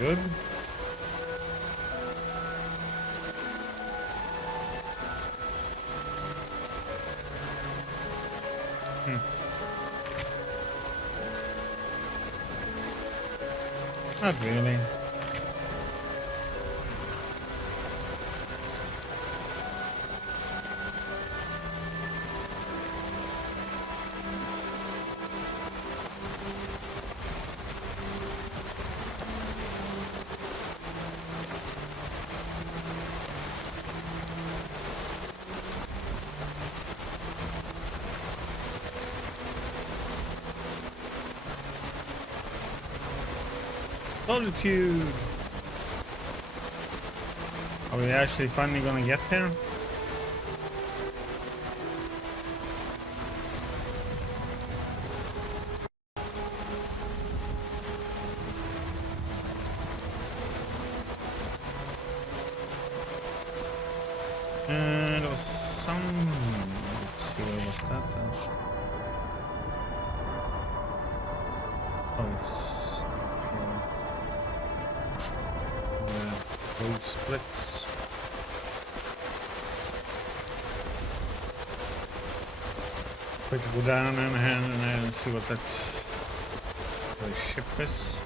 good. Not really. Solitude. Are we actually finally gonna get there? There was some. Let's see, what was that then? Oh, it's road splits. Quick go down and see what that ship is.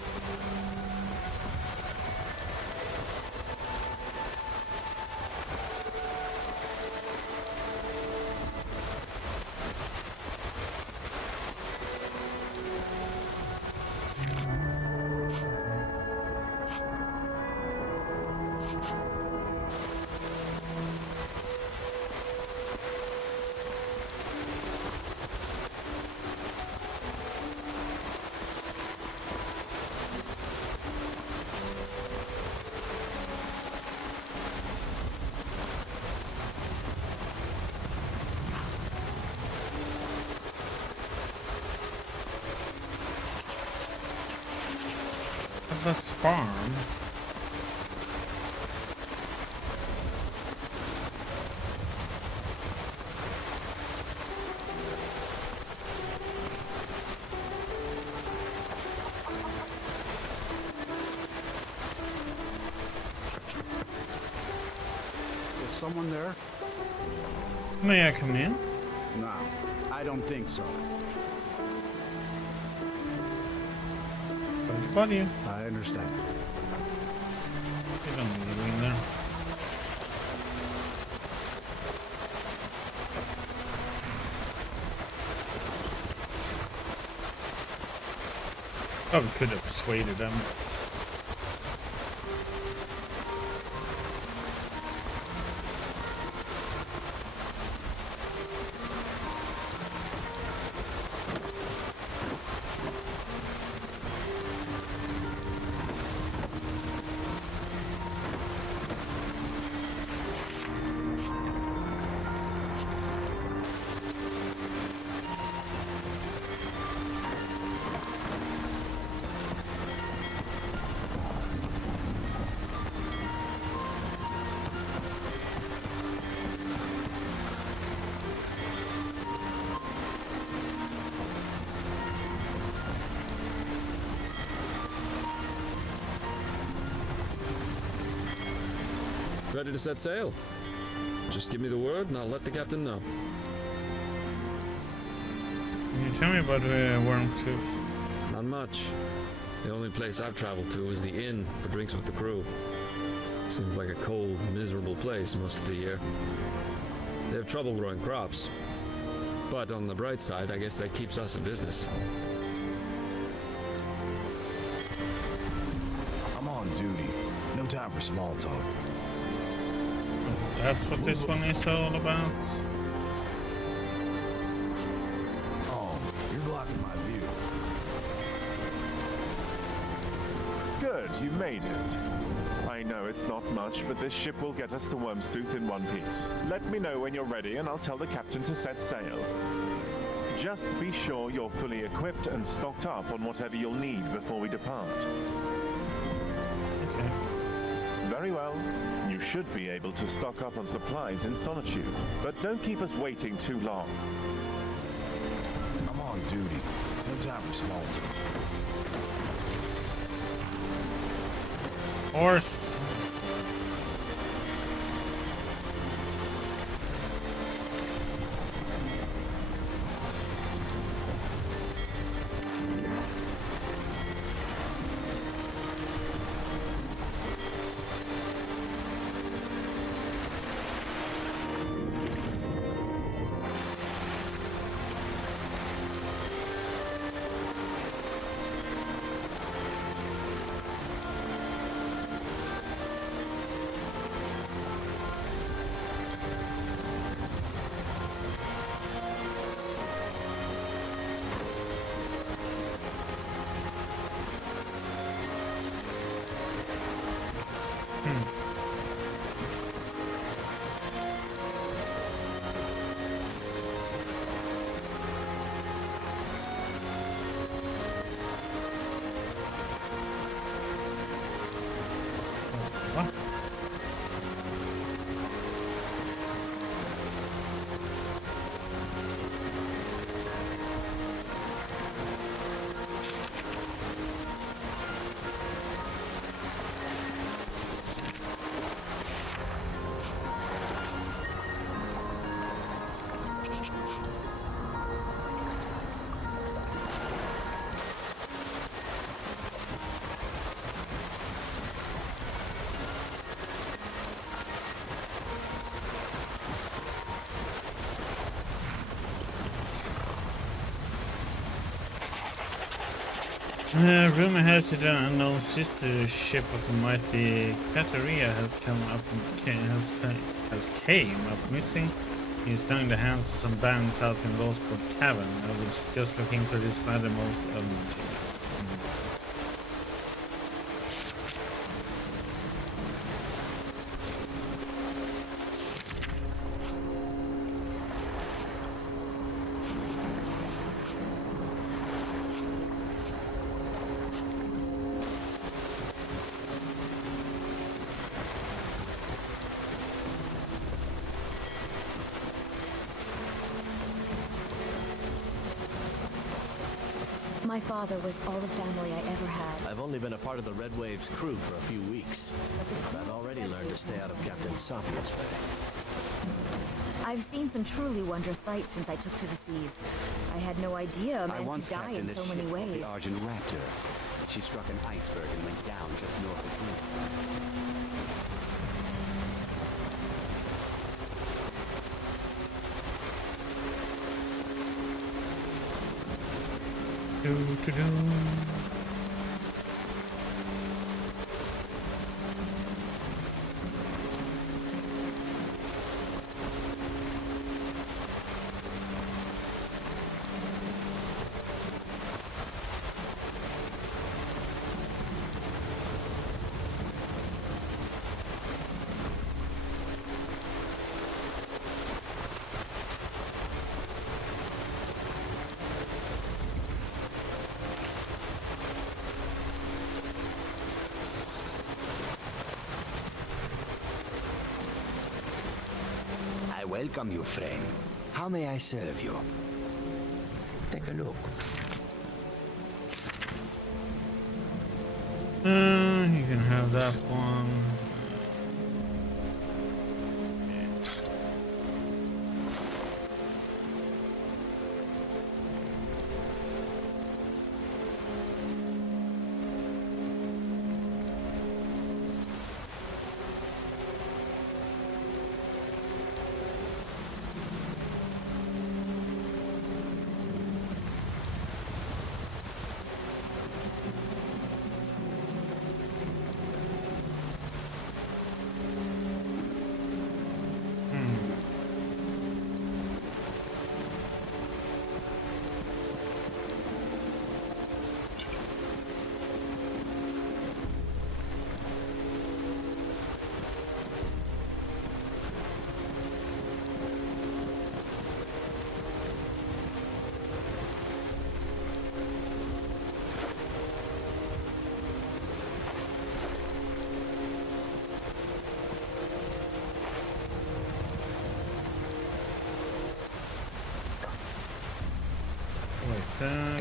This farm. Is someone there? May I come in? No, I don't think so. Buddy. I understand. You don't need to be in there. Probably could have persuaded them. Ready to set sail? Just give me the word and I'll let the captain know. Can you tell me about Wormtooth? Not much. The only place I've traveled to is the inn for drinks with the crew. Seems like a cold, miserable place most of the year. They have trouble growing crops. But on the bright side, I guess that keeps us in business. I'm on duty. No time for small talk. That's what this one is all about. Oh, you're blocking my view. Good, you made it. I know it's not much, but this ship will get us to Wormstooth in one piece. Let me know when you're ready and I'll tell the captain to set sail. Just be sure you're fully equipped and stocked up on whatever you'll need before we depart. Okay. Very well. You should be able to stock up on supplies in Solitude, but don't keep us waiting too long. I'm on duty. No time for small talk. Horse. What? Rumor has it an unknown sister ship of the mighty Kateria has come up has came up missing. He's now in the hands of some bands out in Lostport Cavern. I was just looking for this matter most urgently. My father was all the family I ever had. I've only been a part of the Red Wave's crew for a few weeks, but I've already learned to stay out of Captain Safia's way. I've seen some truly wondrous sights since I took to the seas. I had no idea a I man once could die in captained this so many ship called ways. the Argent Raptor. She struck an iceberg and went down just north of here. Do. I welcome you, friend. How may I serve you? Take a look. You can have that one.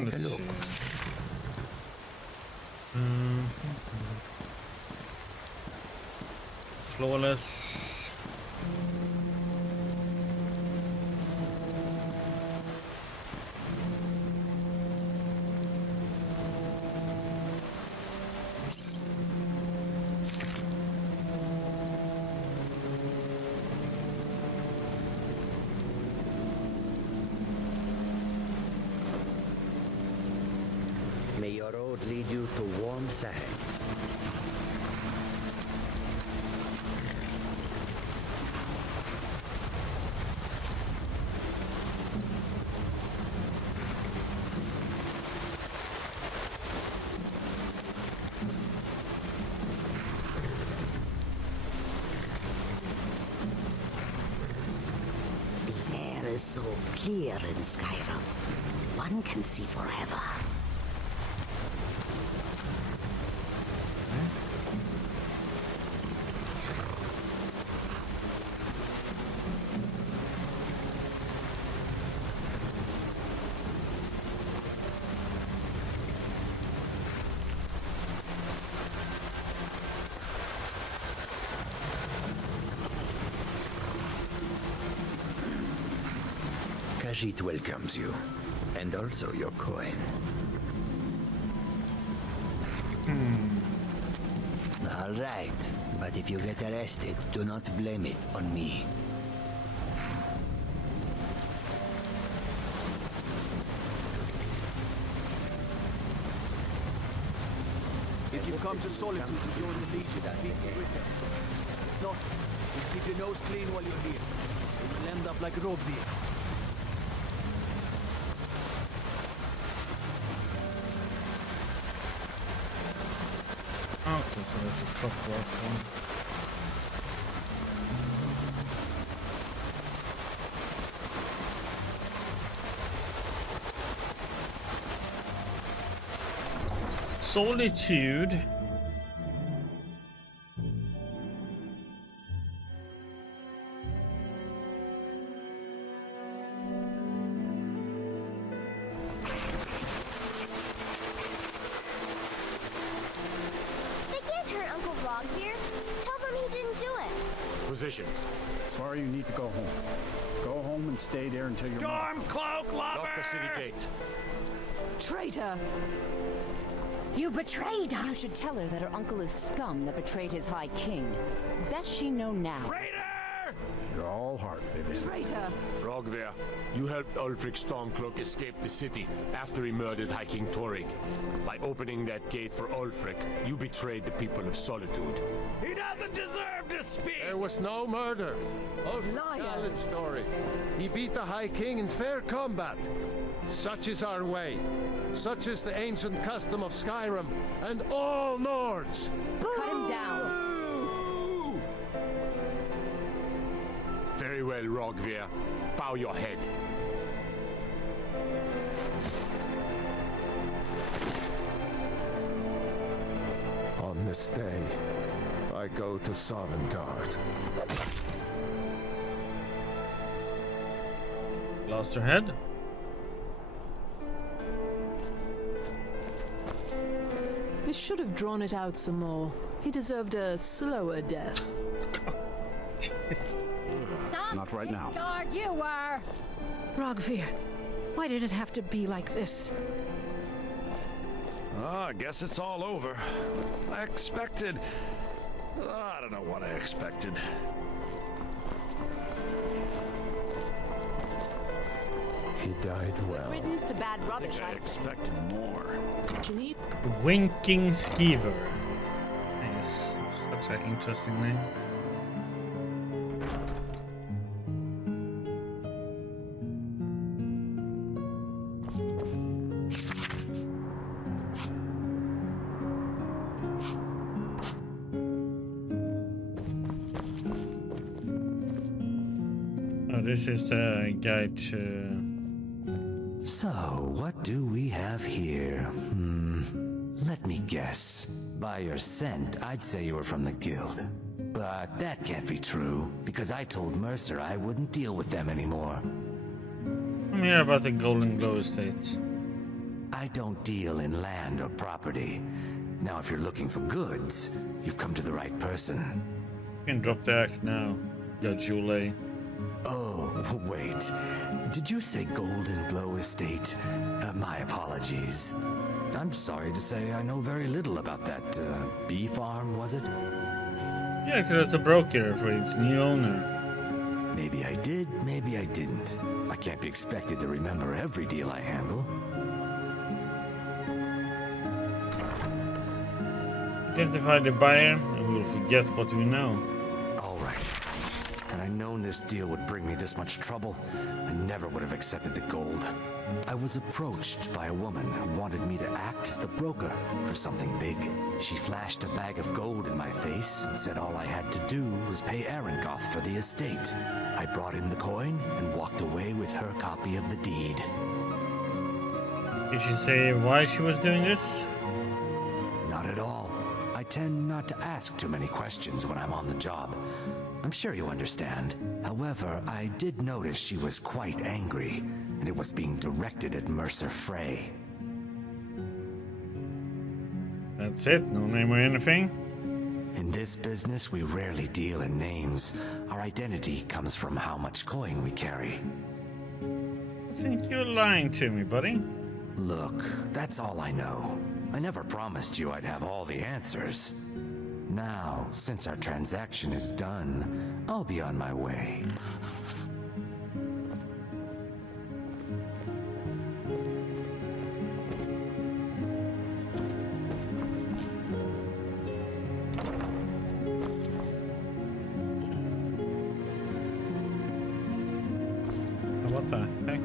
Let's see. flawless. May your road lead you to warm sands. The air is so clear in Skyrim. One can see forever. Khajiit welcomes you, and also your coin. All right, but if you get arrested, do not blame it on me. If you come to Solitude with your leash, speak with them. If not, just keep your nose clean while you're here. You will end up like Rodvir. Okay, so that's a clockwork one. Solitude. Positions. Sorry, you need to go home. Go home and stay there until you're... Stormcloak lover! Lock the city gate. Traitor! You betrayed us! You should tell her that her uncle is scum that betrayed his High King. Best she know now. Traitor! You're all heart, Vivian. Traitor! Rogver, you helped Ulfric Stormcloak escape the city after he murdered High King Torig. By opening that gate for Ulfric, you betrayed the people of Solitude. He doesn't deserve to speak! There was no murder. Ulfric challenged Torig. He beat the High King in fair combat. Such is our way. Such is the ancient custom of Skyrim and all Nords. Cut him down. Very well, Rogver. Bow your head. On this day, I go to Sovngarde. Lost her head. They should have drawn it out some more. He deserved a slower death. Not right now. You were! Rogvir, why did it have to be like this? I guess it's all over. I expected... I don't know what I expected. He died well. Riddance to bad rubbish, I expected more. Winking Skeever. Nice. Such an interesting name. Oh, this is the guide to... So, what do we have here? Let me guess. By your scent, I'd say you were from the guild. But that can't be true, because I told Mercer I wouldn't deal with them anymore. I'm here about the Golden Glow Estate. I don't deal in land or property. Now, if you're looking for goods, you've come to the right person. You can drop the act now, Judge Jule. Oh, wait. Did you say Golden Glow Estate? My apologies. I'm sorry to say I know very little about that, bee farm, was it? You acted as a broker for its new owner. Maybe I did, maybe I didn't. I can't be expected to remember every deal I handle. Identify the buyer, and we will forget what we know. All right. Had I known this deal would bring me this much trouble, I never would have accepted the gold. I was approached by a woman who wanted me to act as the broker for something big. She flashed a bag of gold in my face and said all I had to do was pay Arangoth for the estate. I brought in the coin and walked away with her copy of the deed. Did she say why she was doing this? Not at all. I tend not to ask too many questions when I'm on the job. I'm sure you understand. However, I did notice she was quite angry, and it was being directed at Mercer Frey. That's it? No name or anything? In this business, we rarely deal in names. Our identity comes from how much coin we carry. I think you're lying to me, buddy. Look, that's all I know. I never promised you I'd have all the answers. Now, since our transaction is done, I'll be on my way. What the heck?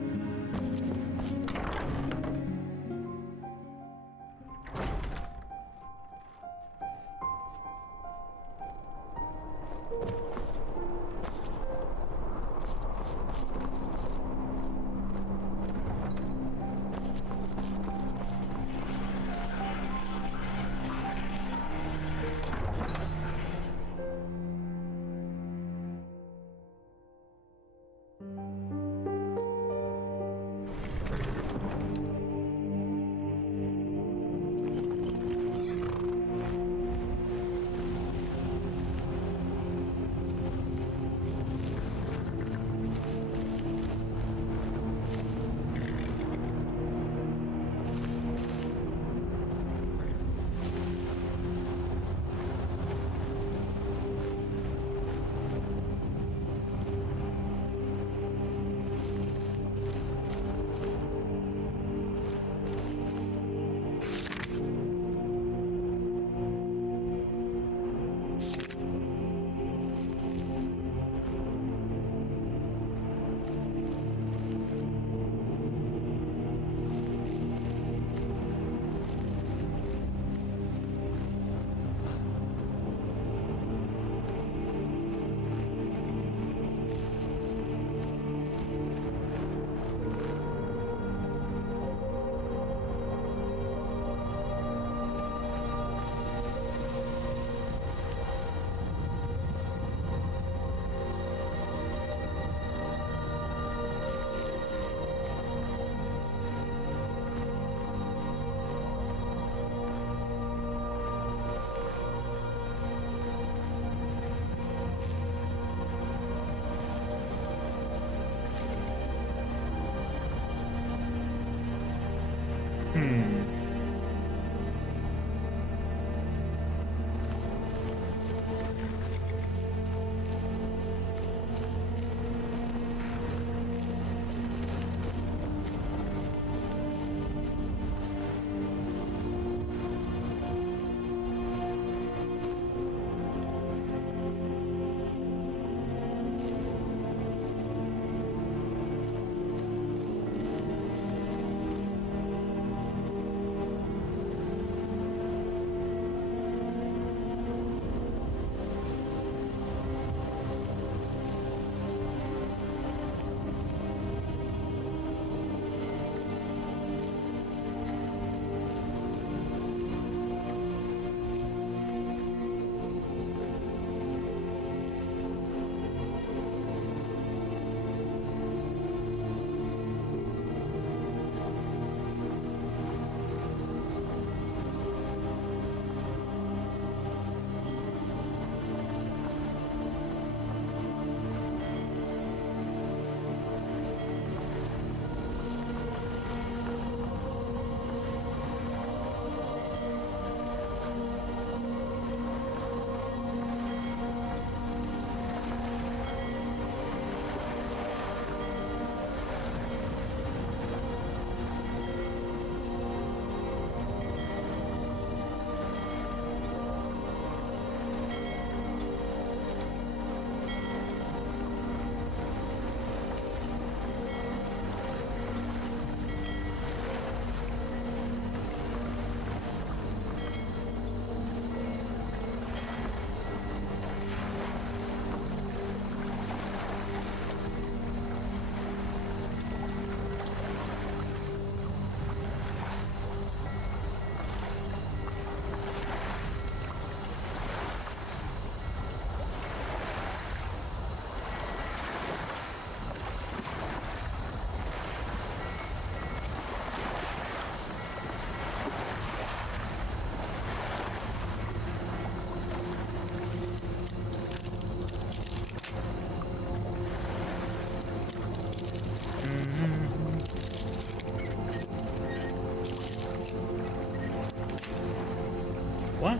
What?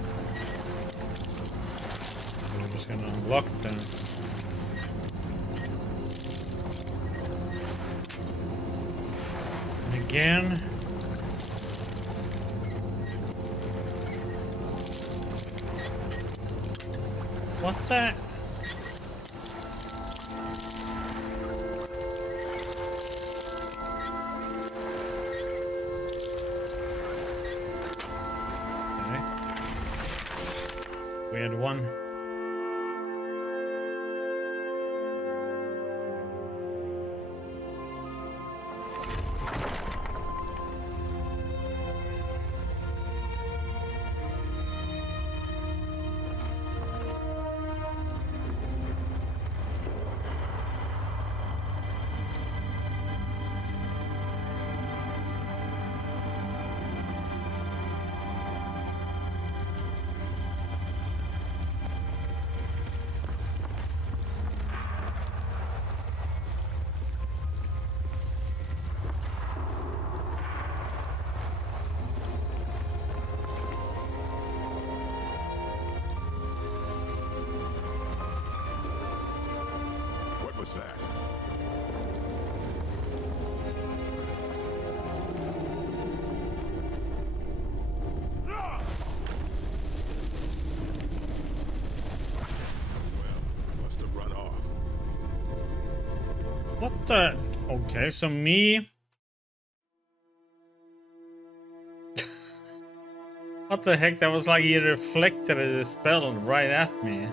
I'm just gonna unlock them. And again. What the? Okay. We had one. What was that? Must have run off. What the? Okay, so me. What the heck? That was like he reflected the spell right at me.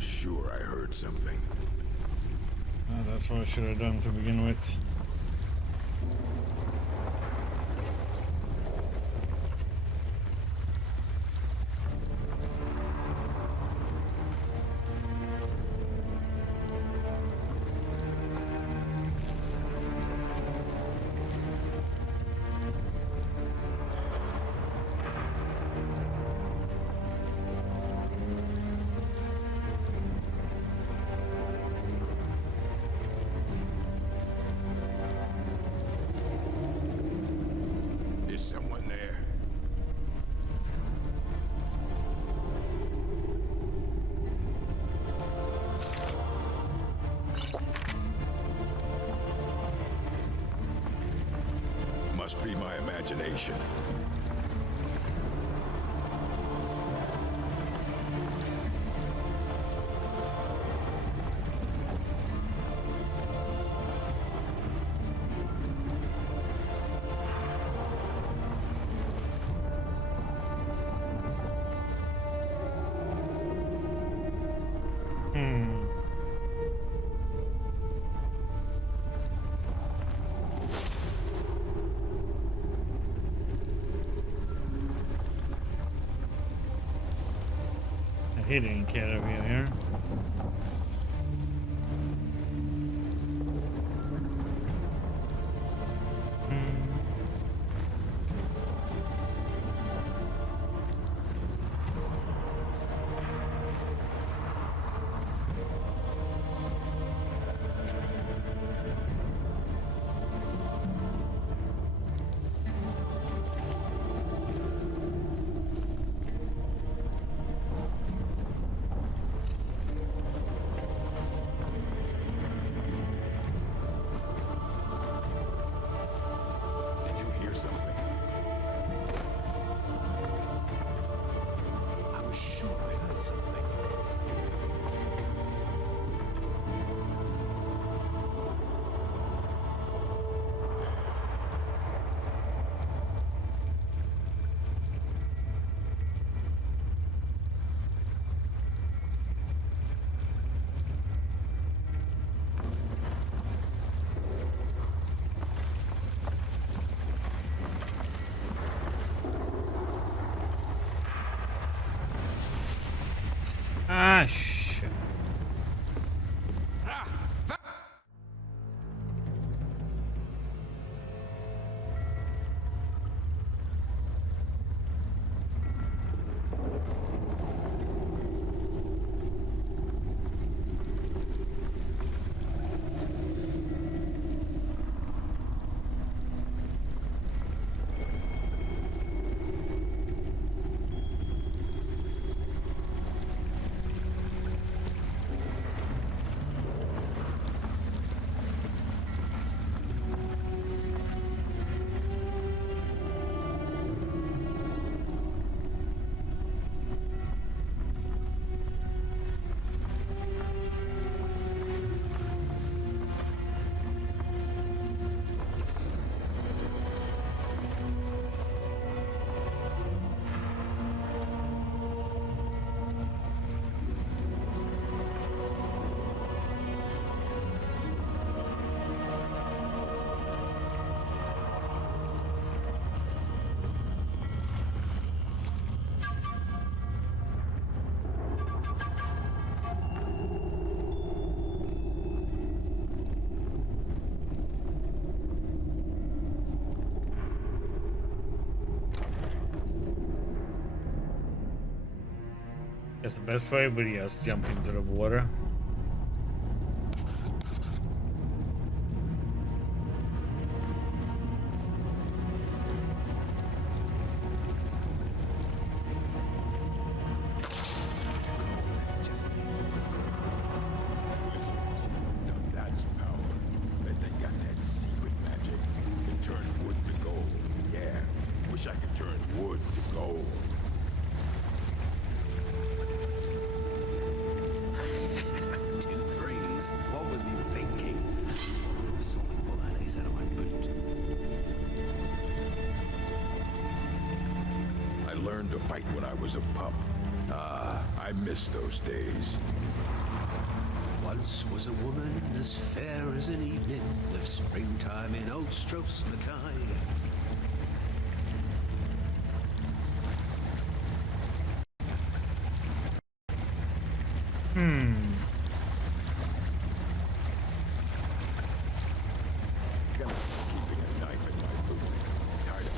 Sure, I heard something. That's what I should have done to begin with. Someone there. Must be my imagination. He didn't care of you here. Ah, shit. Guess the best way would be just jump into the water. That's power. Bet they got that secret magic. Can turn wood to gold. Yeah. Wish I could turn wood to gold. 2 3s. What was he thinking? There was something more than he said on my boot. I learned to fight when I was a pup. Ah, I miss those days. Once was a woman as fair as an evening of springtime in old Stros Mackay. Keeping a knife in my boot. Tired of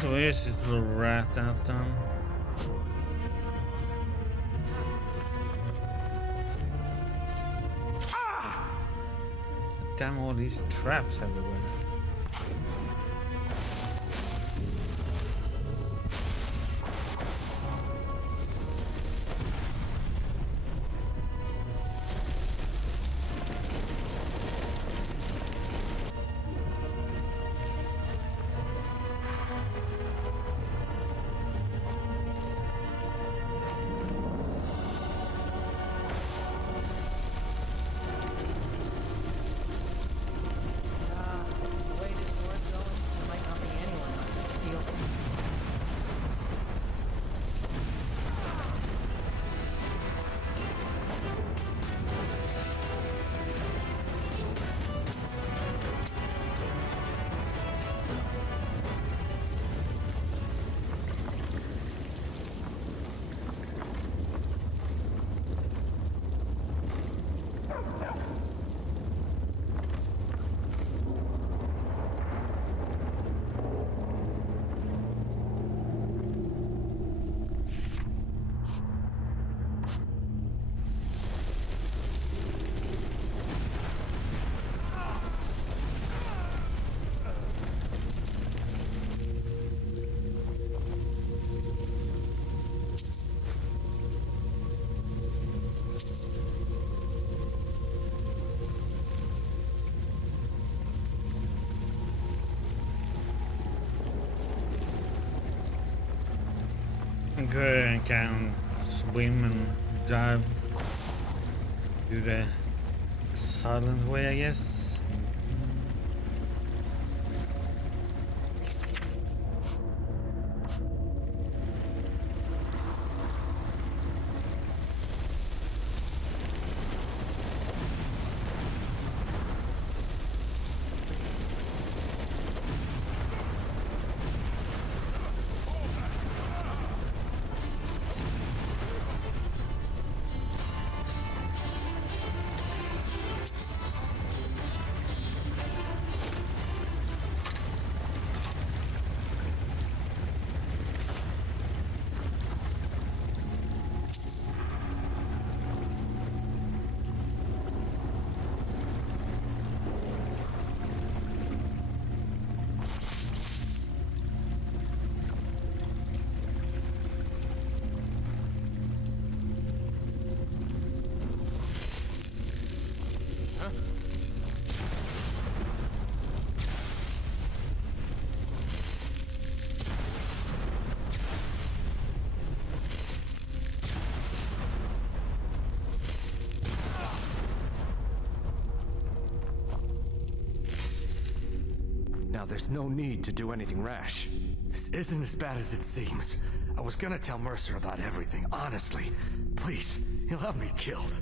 So where's this little rat out there? Damn, all these traps everywhere. Okay, I can swim and dive. Do the silent way, I guess. Now, there's no need to do anything rash. This isn't as bad as it seems. I was gonna tell Mercer about everything, honestly. Please, he'll have me killed.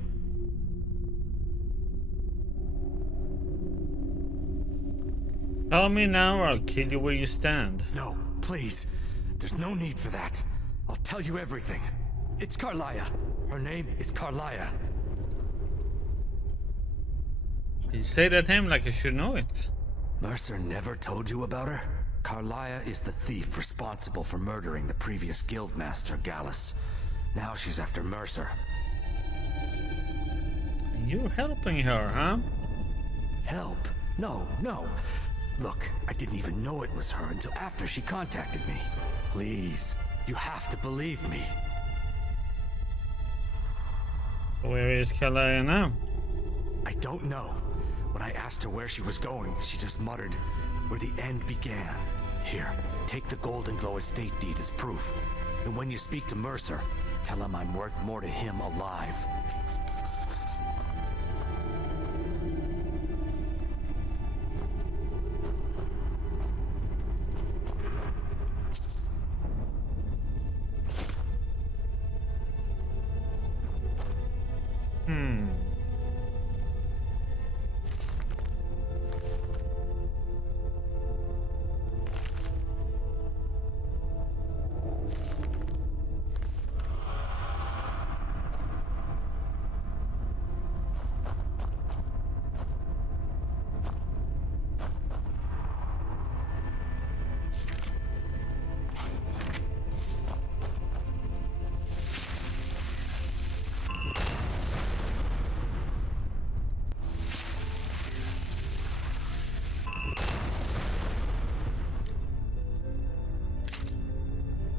Tell me now or I'll kill you where you stand. No, please. There's no need for that. I'll tell you everything. It's Carlia. Her name is Carlia. You say that name like I should know it. Mercer never told you about her? Carlia is the thief responsible for murdering the previous guildmaster, Gallus. Now she's after Mercer. You're helping her, huh? Help? No. Look, I didn't even know it was her until after she contacted me. Please, you have to believe me. Where is Carlia now? I don't know. When I asked her where she was going, she just muttered, "Where the end began." Here, take the Golden Glow estate deed as proof. And when you speak to Mercer, tell him I'm worth more to him alive.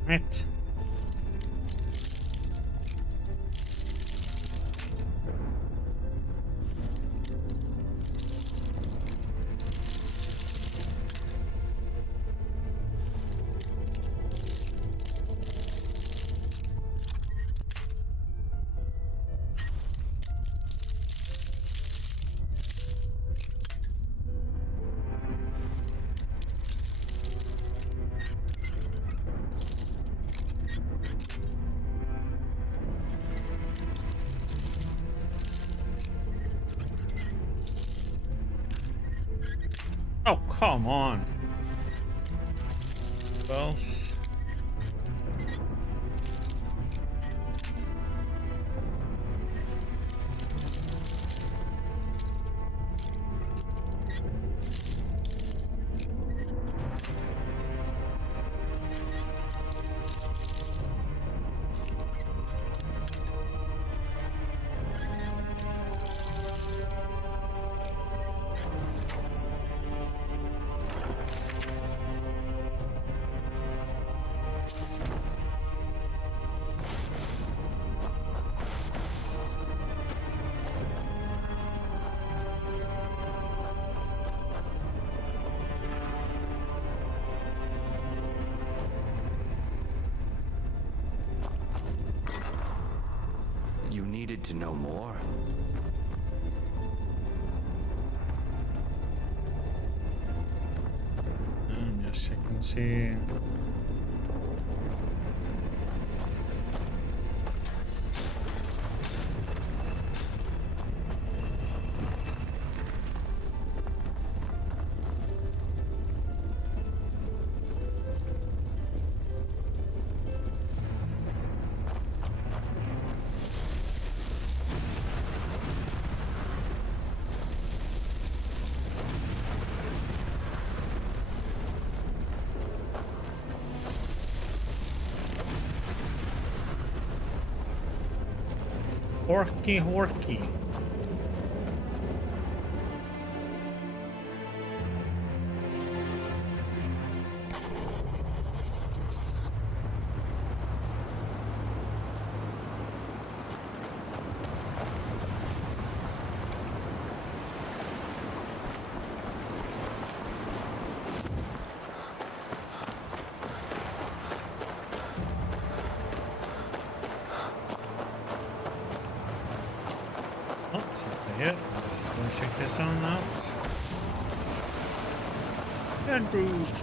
Right. Oh, come on. Well. needed to know more. Just check and see. Horky. Here, let's check this one out. And bruised.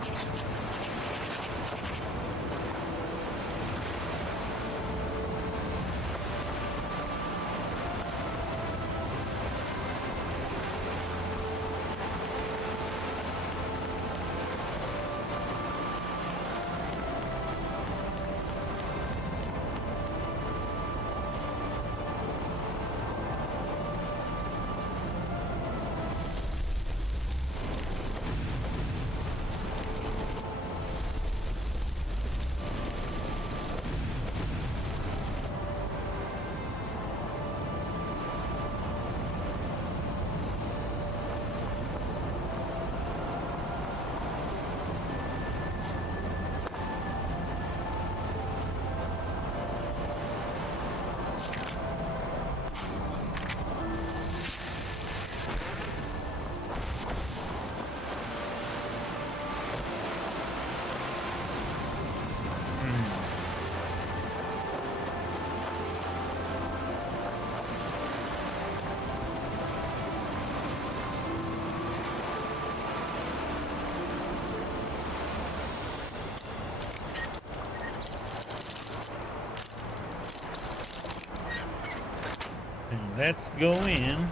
Let's go in.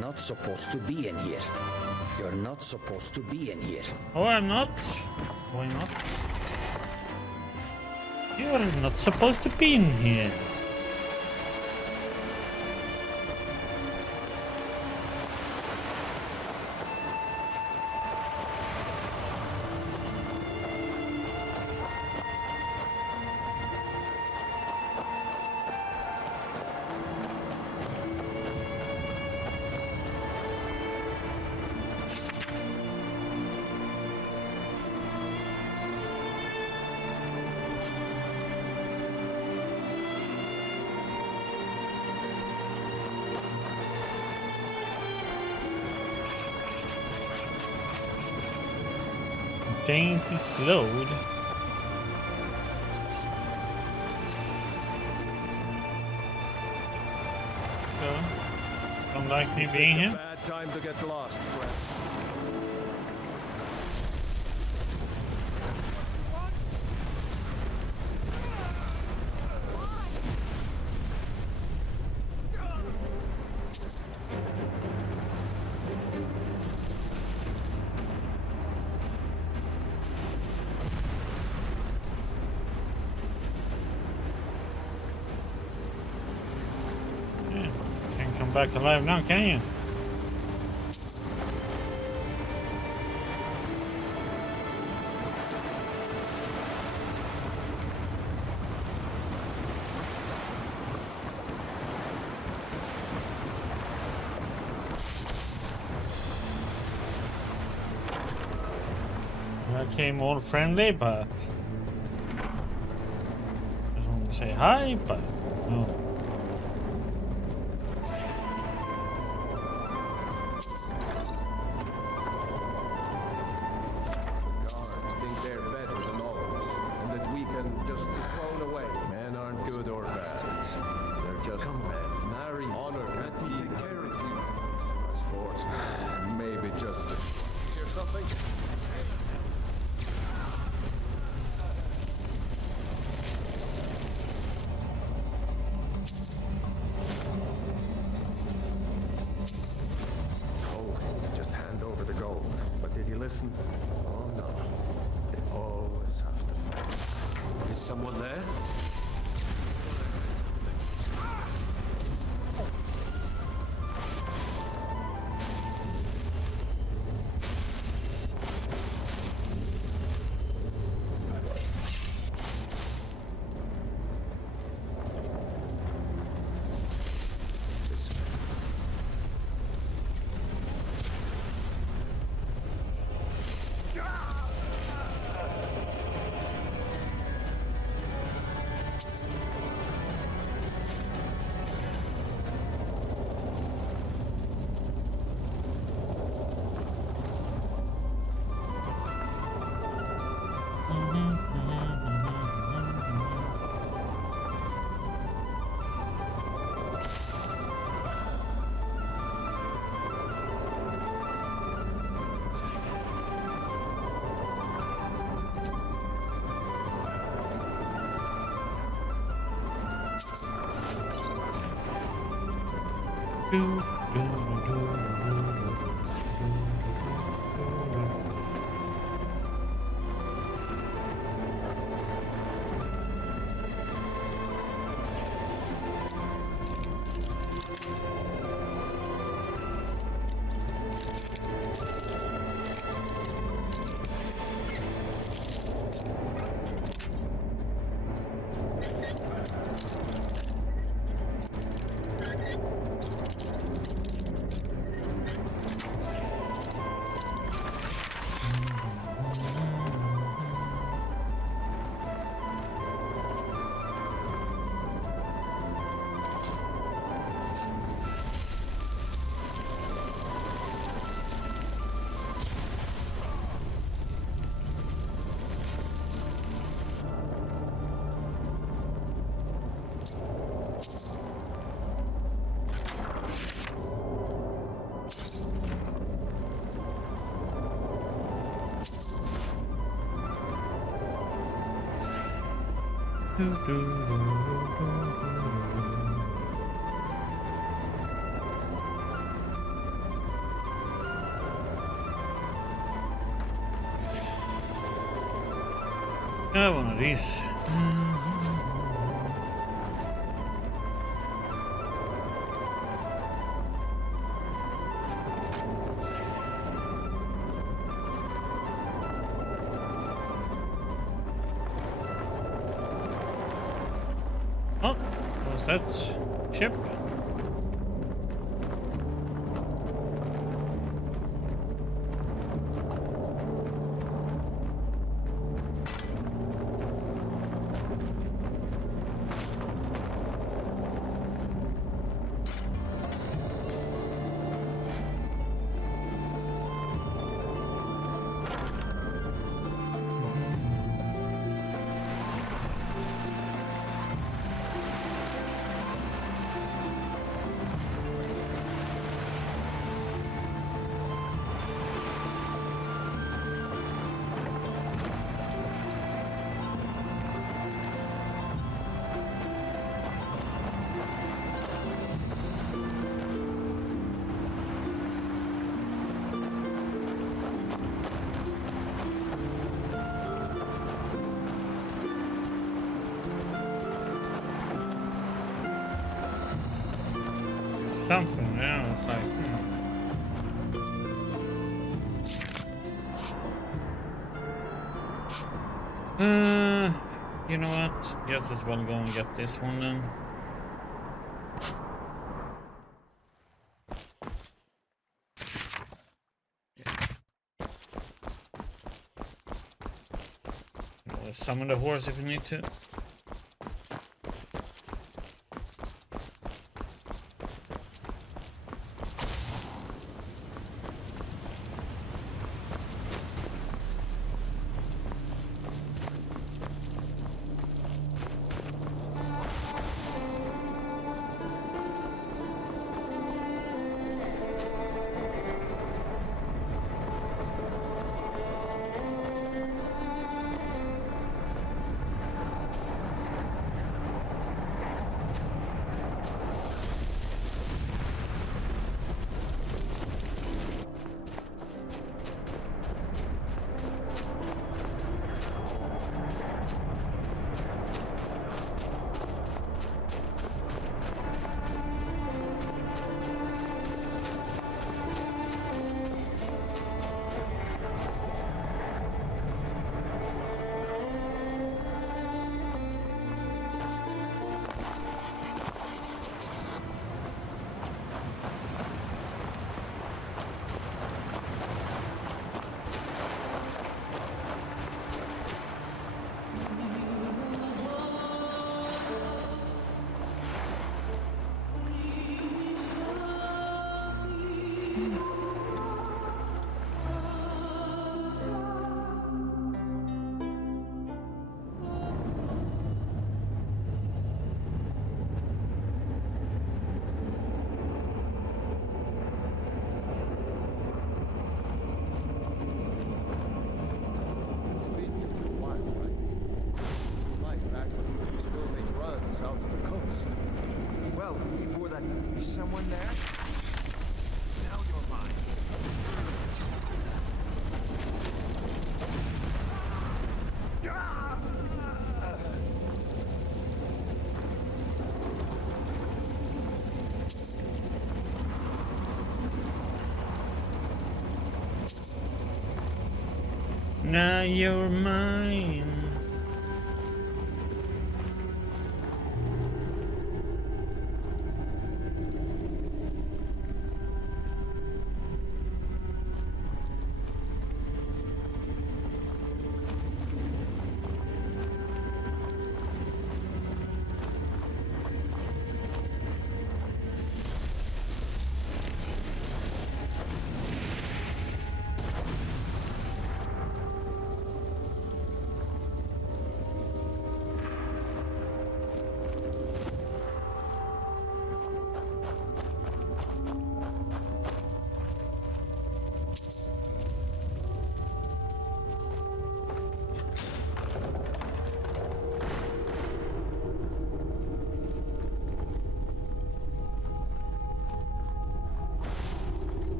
Not supposed to be in here. You're not supposed to be in here. Oh, I'm not? Why not? You're not supposed to be in here. Dainty slowed. So, don't like me being here. Bad time to get lost. Back alive now, can you? I came all friendly, but I just want to say hi, but no. Guards think they're better than all of us, and that we can just be thrown away. Men aren't good or bad. They're just men. Marry, honor, and feed care of you. Sport, maybe just hear something? Told him to just hand over the gold, but did he listen? Oh no. They always have to fight. Is someone there? One of these. Oh, was that ship? Something, yeah, it's like, you know what? Just as well go and get this one then. Summon the horse if you need to. Someone there? Now you're mine. Now you're mine.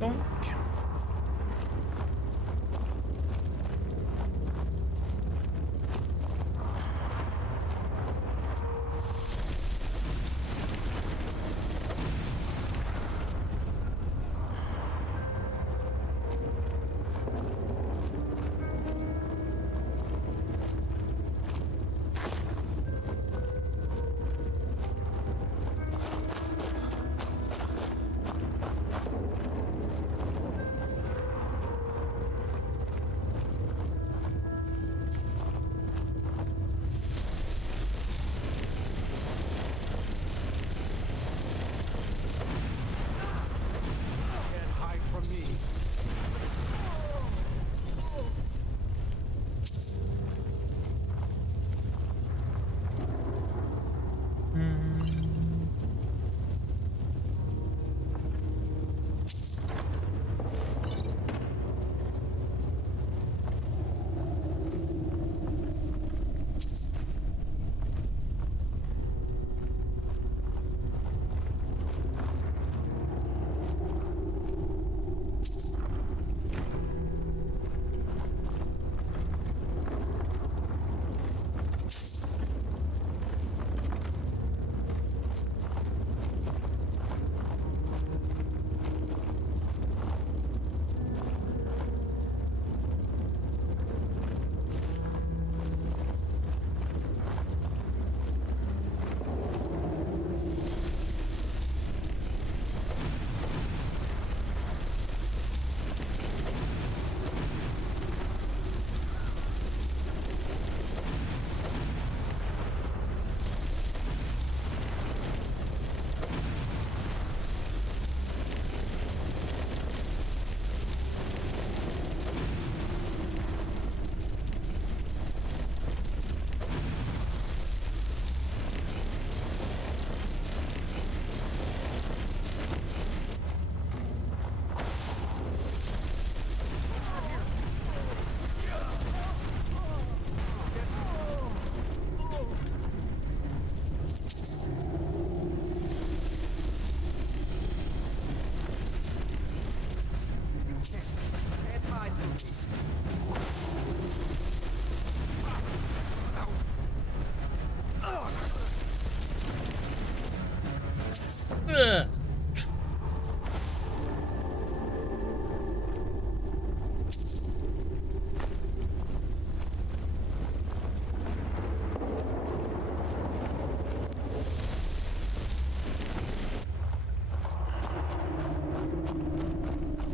Donk.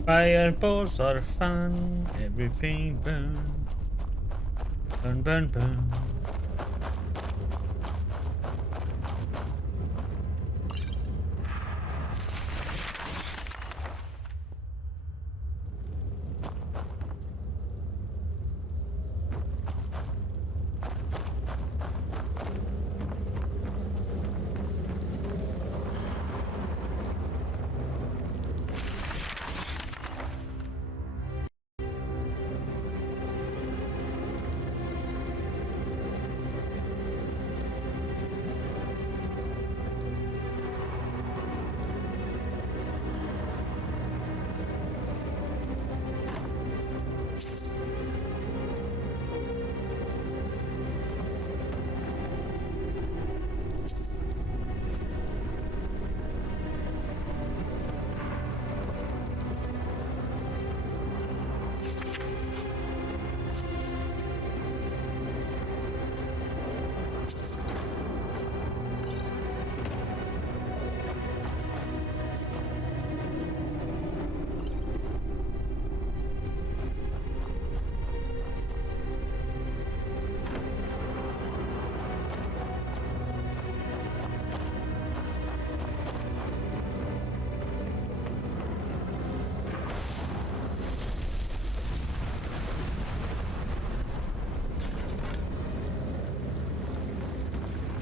Fireballs are fun, everything burn. Burn, burn, burn.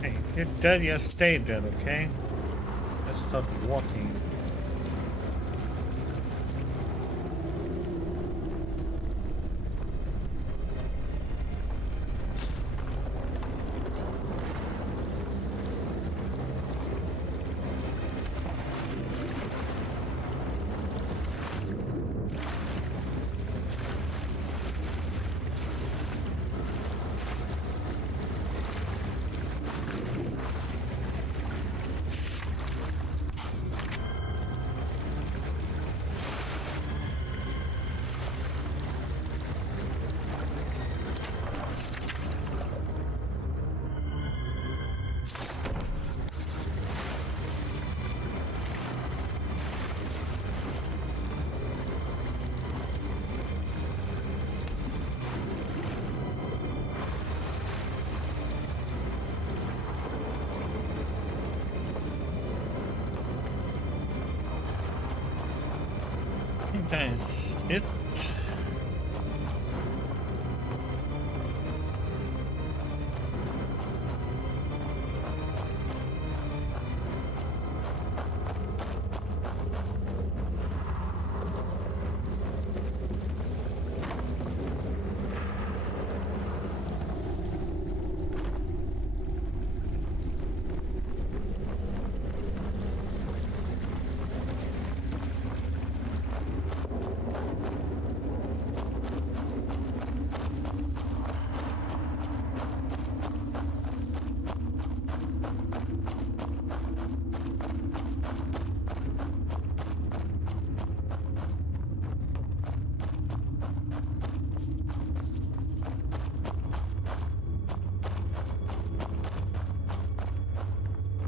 Hey, if you're dead, just stay dead, okay? Let's stop walking. That's it.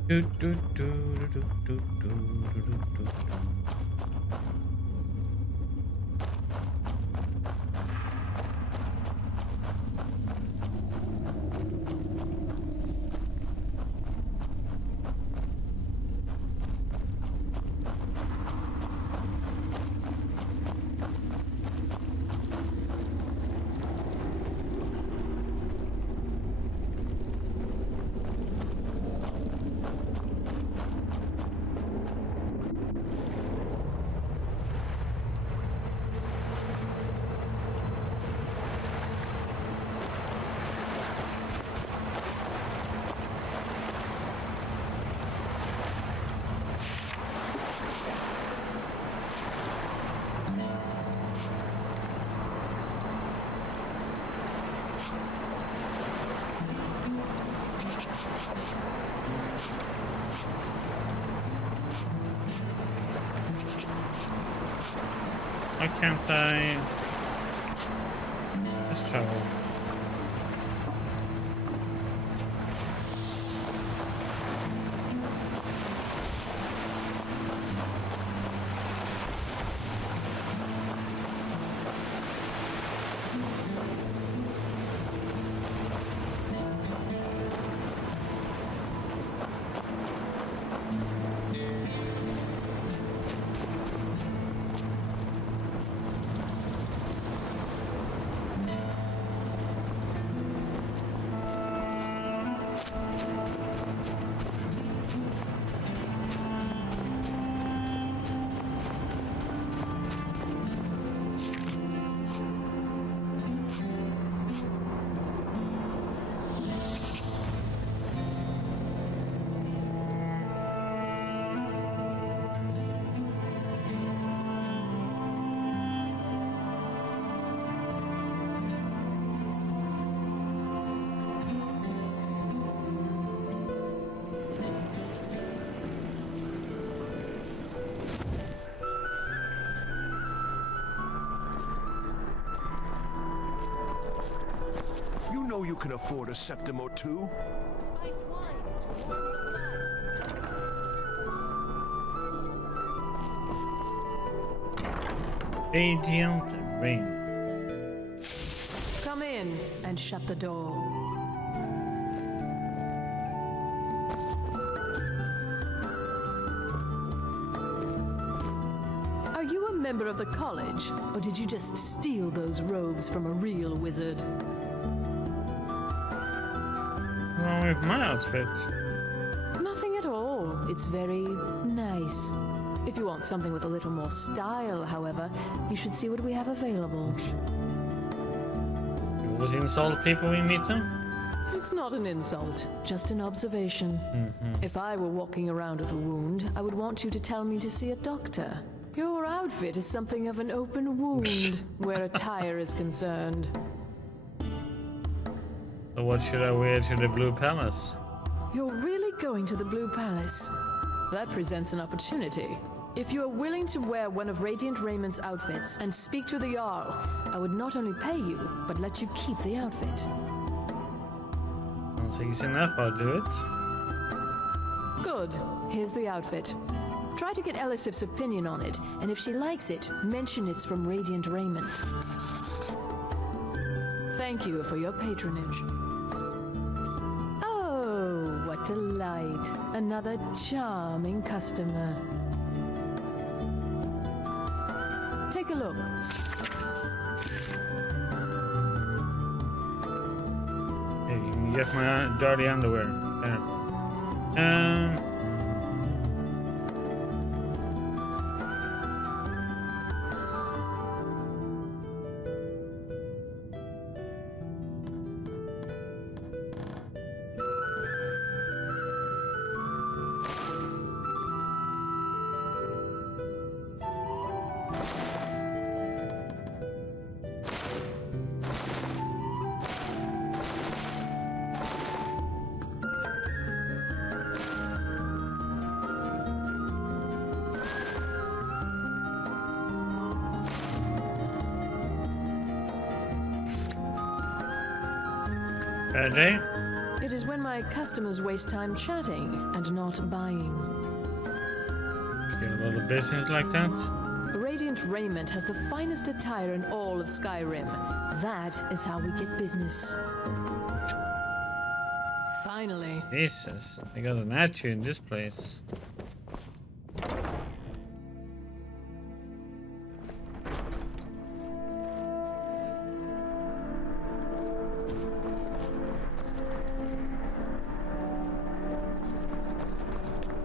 Do, do, do, do, do, do, do, do, do. Why can't I just travel? You know you can afford a septum or two. Radiant rain. Come in and shut the door. Are you a member of the college, or did you just steal those robes from a real wizard? What's wrong with my outfit? Nothing at all. It's very nice. If you want something with a little more style, however, you should see what we have available. You always insult people when you meet them? It's not an insult, just an observation. If I were walking around with a wound, I would want you to tell me to see a doctor. Your outfit is something of an open wound where attire is concerned. So what should I wear to the Blue Palace? You're really going to the Blue Palace? That presents an opportunity. If you are willing to wear one of Radiant Raymond's outfits and speak to the Jarl, I would not only pay you, but let you keep the outfit. Once easy enough, I'll do it. Good. Here's the outfit. Try to get Elisif's opinion on it, and if she likes it, mention it's from Radiant Raymond. Thank you for your patronage. Oh, what delight. Another charming customer. Take a look. Hey, you can get my dirty underwear. There. Bad day? It is when my customers waste time chatting and not buying. Get a lot of business like that? Radiant Raiment has the finest attire in all of Skyrim. That is how we get business. Finally. Jesus, they got an attitude in this place.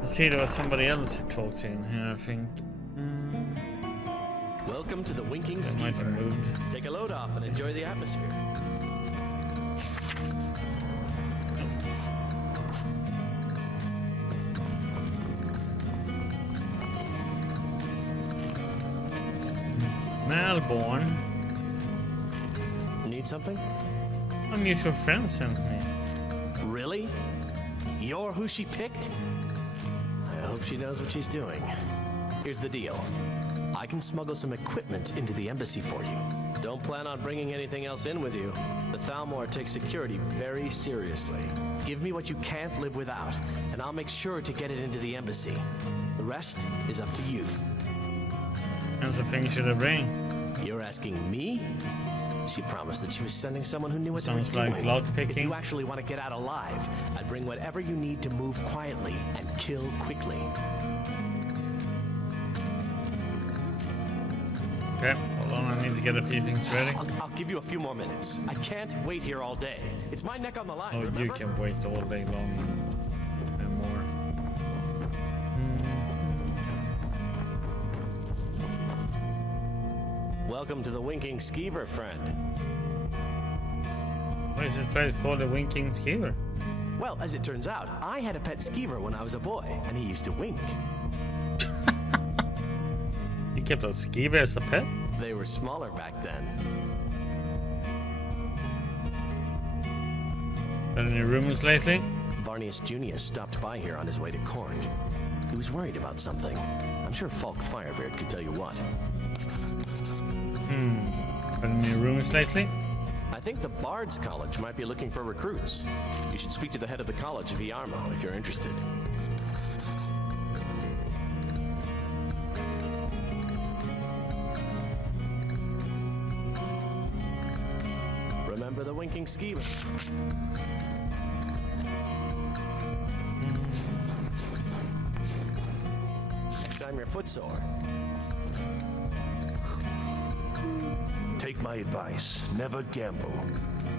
See, there was somebody else who talked in here, I think. Welcome to the Winking That might have Skeever. moved. Take a load off and enjoy the atmosphere. Melbourne. Need something? A mutual friend sent me. Really? You're who she picked? I hope she knows what she's doing. Here's the deal. I can smuggle some equipment into the embassy for you. Don't plan on bringing anything else in with you. The Thalmor takes security very seriously. Give me what you can't live without, and I'll make sure to get it into the embassy. The rest is up to you. And the thing should I bring? You're asking me? She promised that she was sending someone who knew what Sounds they were like doing. lock picking. If you actually want to get out alive, I'd bring whatever you need to move quietly and kill quickly. Okay, hold on, I need to get a few things ready. I'll give you a few more minutes. I can't wait here all day. It's my neck on the line, Oh, remember? you can wait all day long and more. Welcome to the Winking Skeever, friend. What is this place called? The Winking Skeever? Well, as it turns out, I had a pet skeever when I was a boy, and he used to wink. You kept a skeever as a pet? They were smaller back then. Been in your rooms lately? Varnius Junius stopped by here on his way to court. He was worried about something. I'm sure Falk Firebeard could tell you what. Been in your rooms lately? I think the Bard's College might be looking for recruits. You should speak to the head of the college, Viarmo, if you're interested. Remember the Winking Skeever. Next time you're footsore. Take my advice. Never gamble.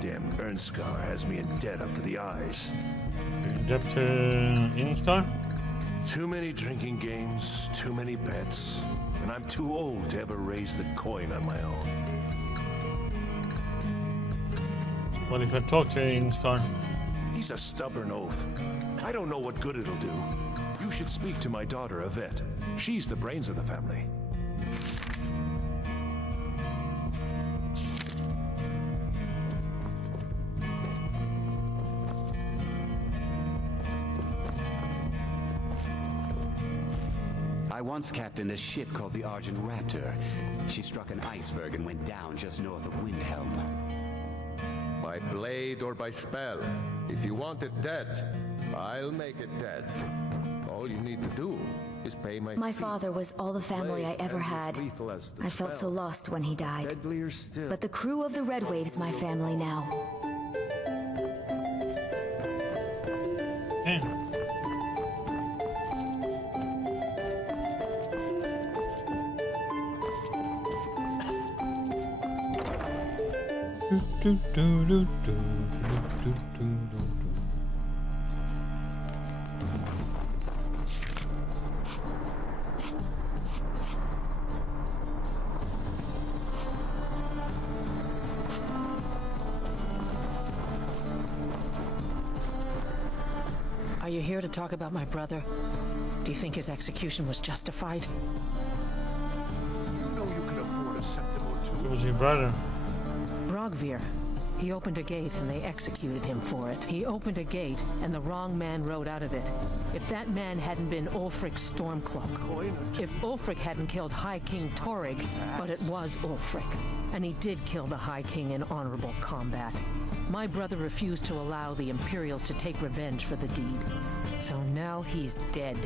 Damn Ernskar has me in debt up to the eyes. In debt to Inskar? Too many drinking games, too many bets, and I'm too old to ever raise the coin on my own. What if I talk to Inskar? He's a stubborn oaf. I don't know what good it'll do. You should speak to my daughter, Yvette. She's the brains of the family. I once captained a ship called the Argent Raptor. She struck an iceberg and went down just north of Windhelm. By blade or by spell. If you want it dead, I'll make it dead. All you need to do is pay my My fee. father was all the family I ever had. I felt so lost when he died. But the crew of the Red Wave's my family now. Okay. Are you here to talk about my brother? Do you think his execution was justified? You know you can afford a septim or two. Who was your brother? Brogvir. He opened a gate and they executed him for it. He opened a gate and the wrong man rode out of it. If that man hadn't been Ulfric Stormcloak, if Ulfric hadn't killed High King Torrig, but it was Ulfric, and he did kill the High King in honorable combat. My brother refused to allow the Imperials to take revenge for the deed. So now he's dead.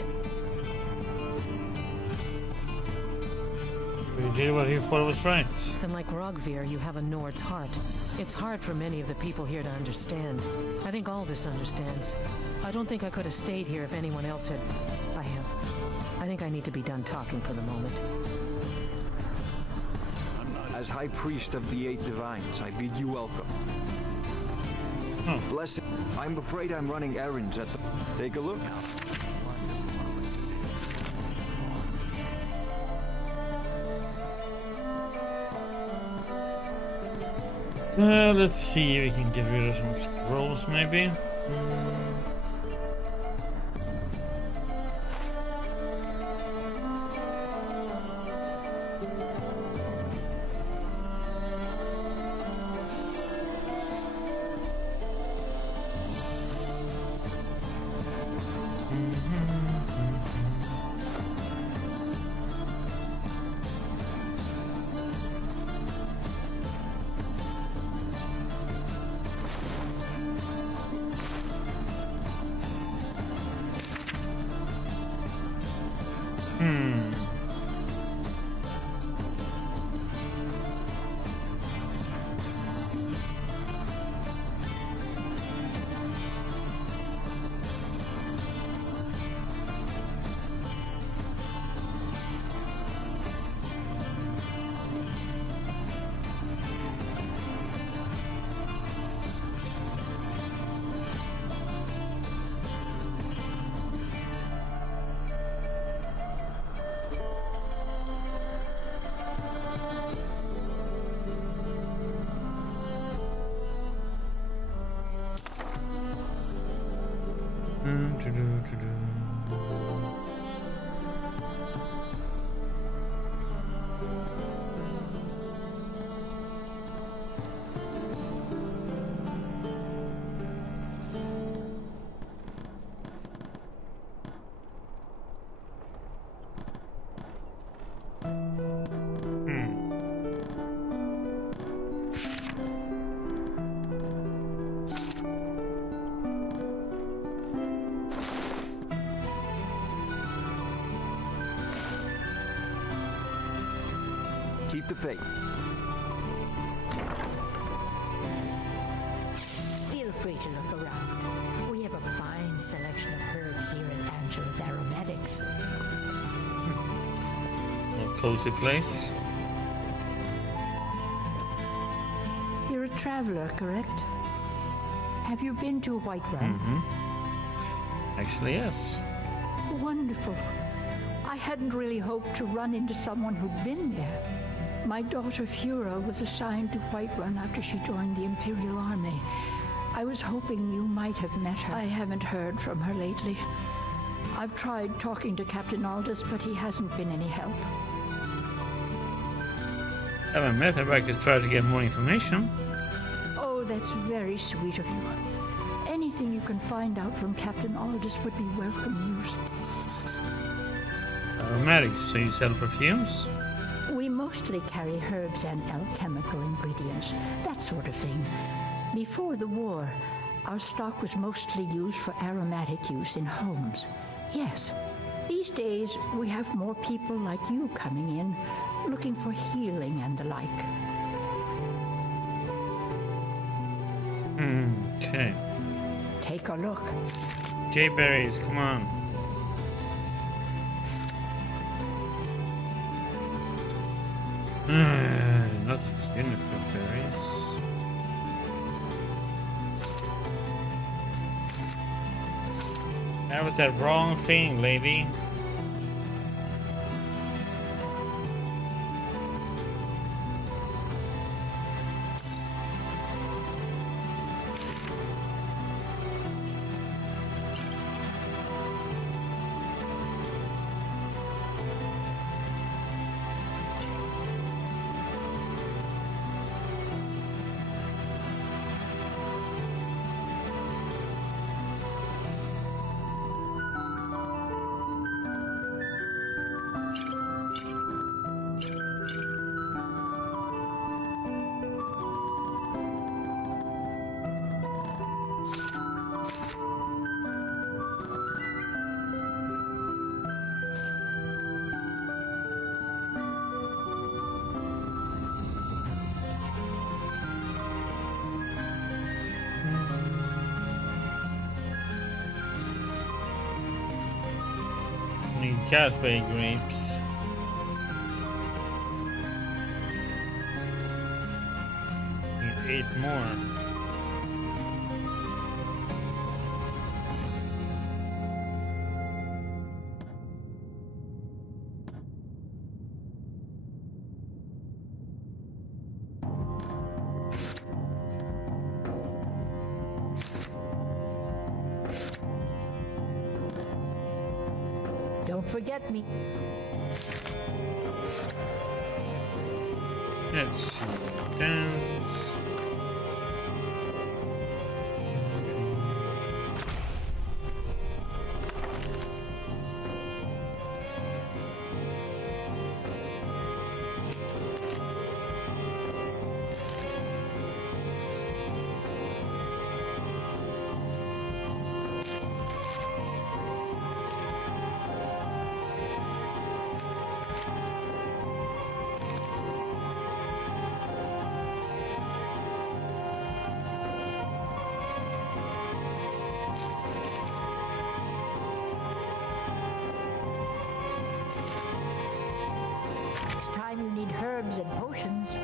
He did what he thought was right. Then like Rogvir, you have a Nord's heart. It's hard for many of the people here to understand. I think Aldous understands. I don't think I could have stayed here if anyone else had. I think I need to be done talking for the moment. As High Priest of the Eight Divines, I bid you welcome. Blessed. I'm afraid I'm running errands at the... Take a look. Let's see if we can get rid of some scrolls, maybe. Keep the faith. Feel free to look around. We have a fine selection of herbs here at Angela's Aromatics. A cozy place. You're a traveler, correct? Have you been to Whiterun? Actually, yes. Wonderful. I hadn't really hoped to run into someone who'd been there. My daughter Fura was assigned to Whiterun after she joined the Imperial Army. I was hoping you might have met her. I haven't heard from her lately. I've tried talking to Captain Aldous, but he hasn't been any help. I haven't met her, but I could try to get more information. Oh, that's very sweet of you. Anything you can find out from Captain Aldous would be welcome news. Aromatics, so you sell perfumes? We mostly carry herbs and alchemical ingredients, that sort of thing. Before the war, our stock was mostly used for aromatic use in homes. Yes, these days we have more people like you coming in, looking for healing and the like. Okay. Take a look. Jayberries, come on. Not unicorn berries. That was that wrong thing, lady. Casbay grapes. Need 8 more. Don't forget me. Let's dance. It's time you need herbs and potions.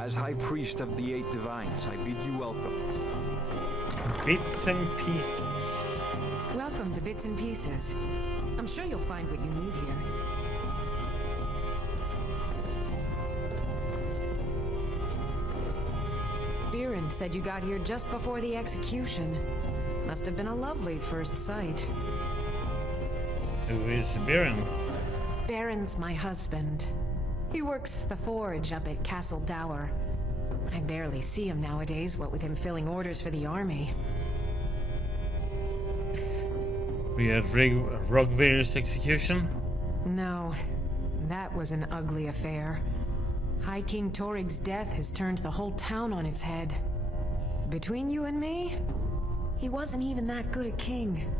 As High Priest of the Eight Divines, I bid you welcome. Bits and pieces. Welcome to Bits and Pieces. I'm sure you'll find what you need here. Beeren said you got here just before the execution. Must have been a lovely first sight. Who is Beeren? Beeren's my husband. He works the forge up at Castle Dower. I barely see him nowadays, what with him filling orders for the army. We had Rogvir's execution? No, that was an ugly affair. High King Torig's death has turned the whole town on its head. Between you and me, he wasn't even that good a king.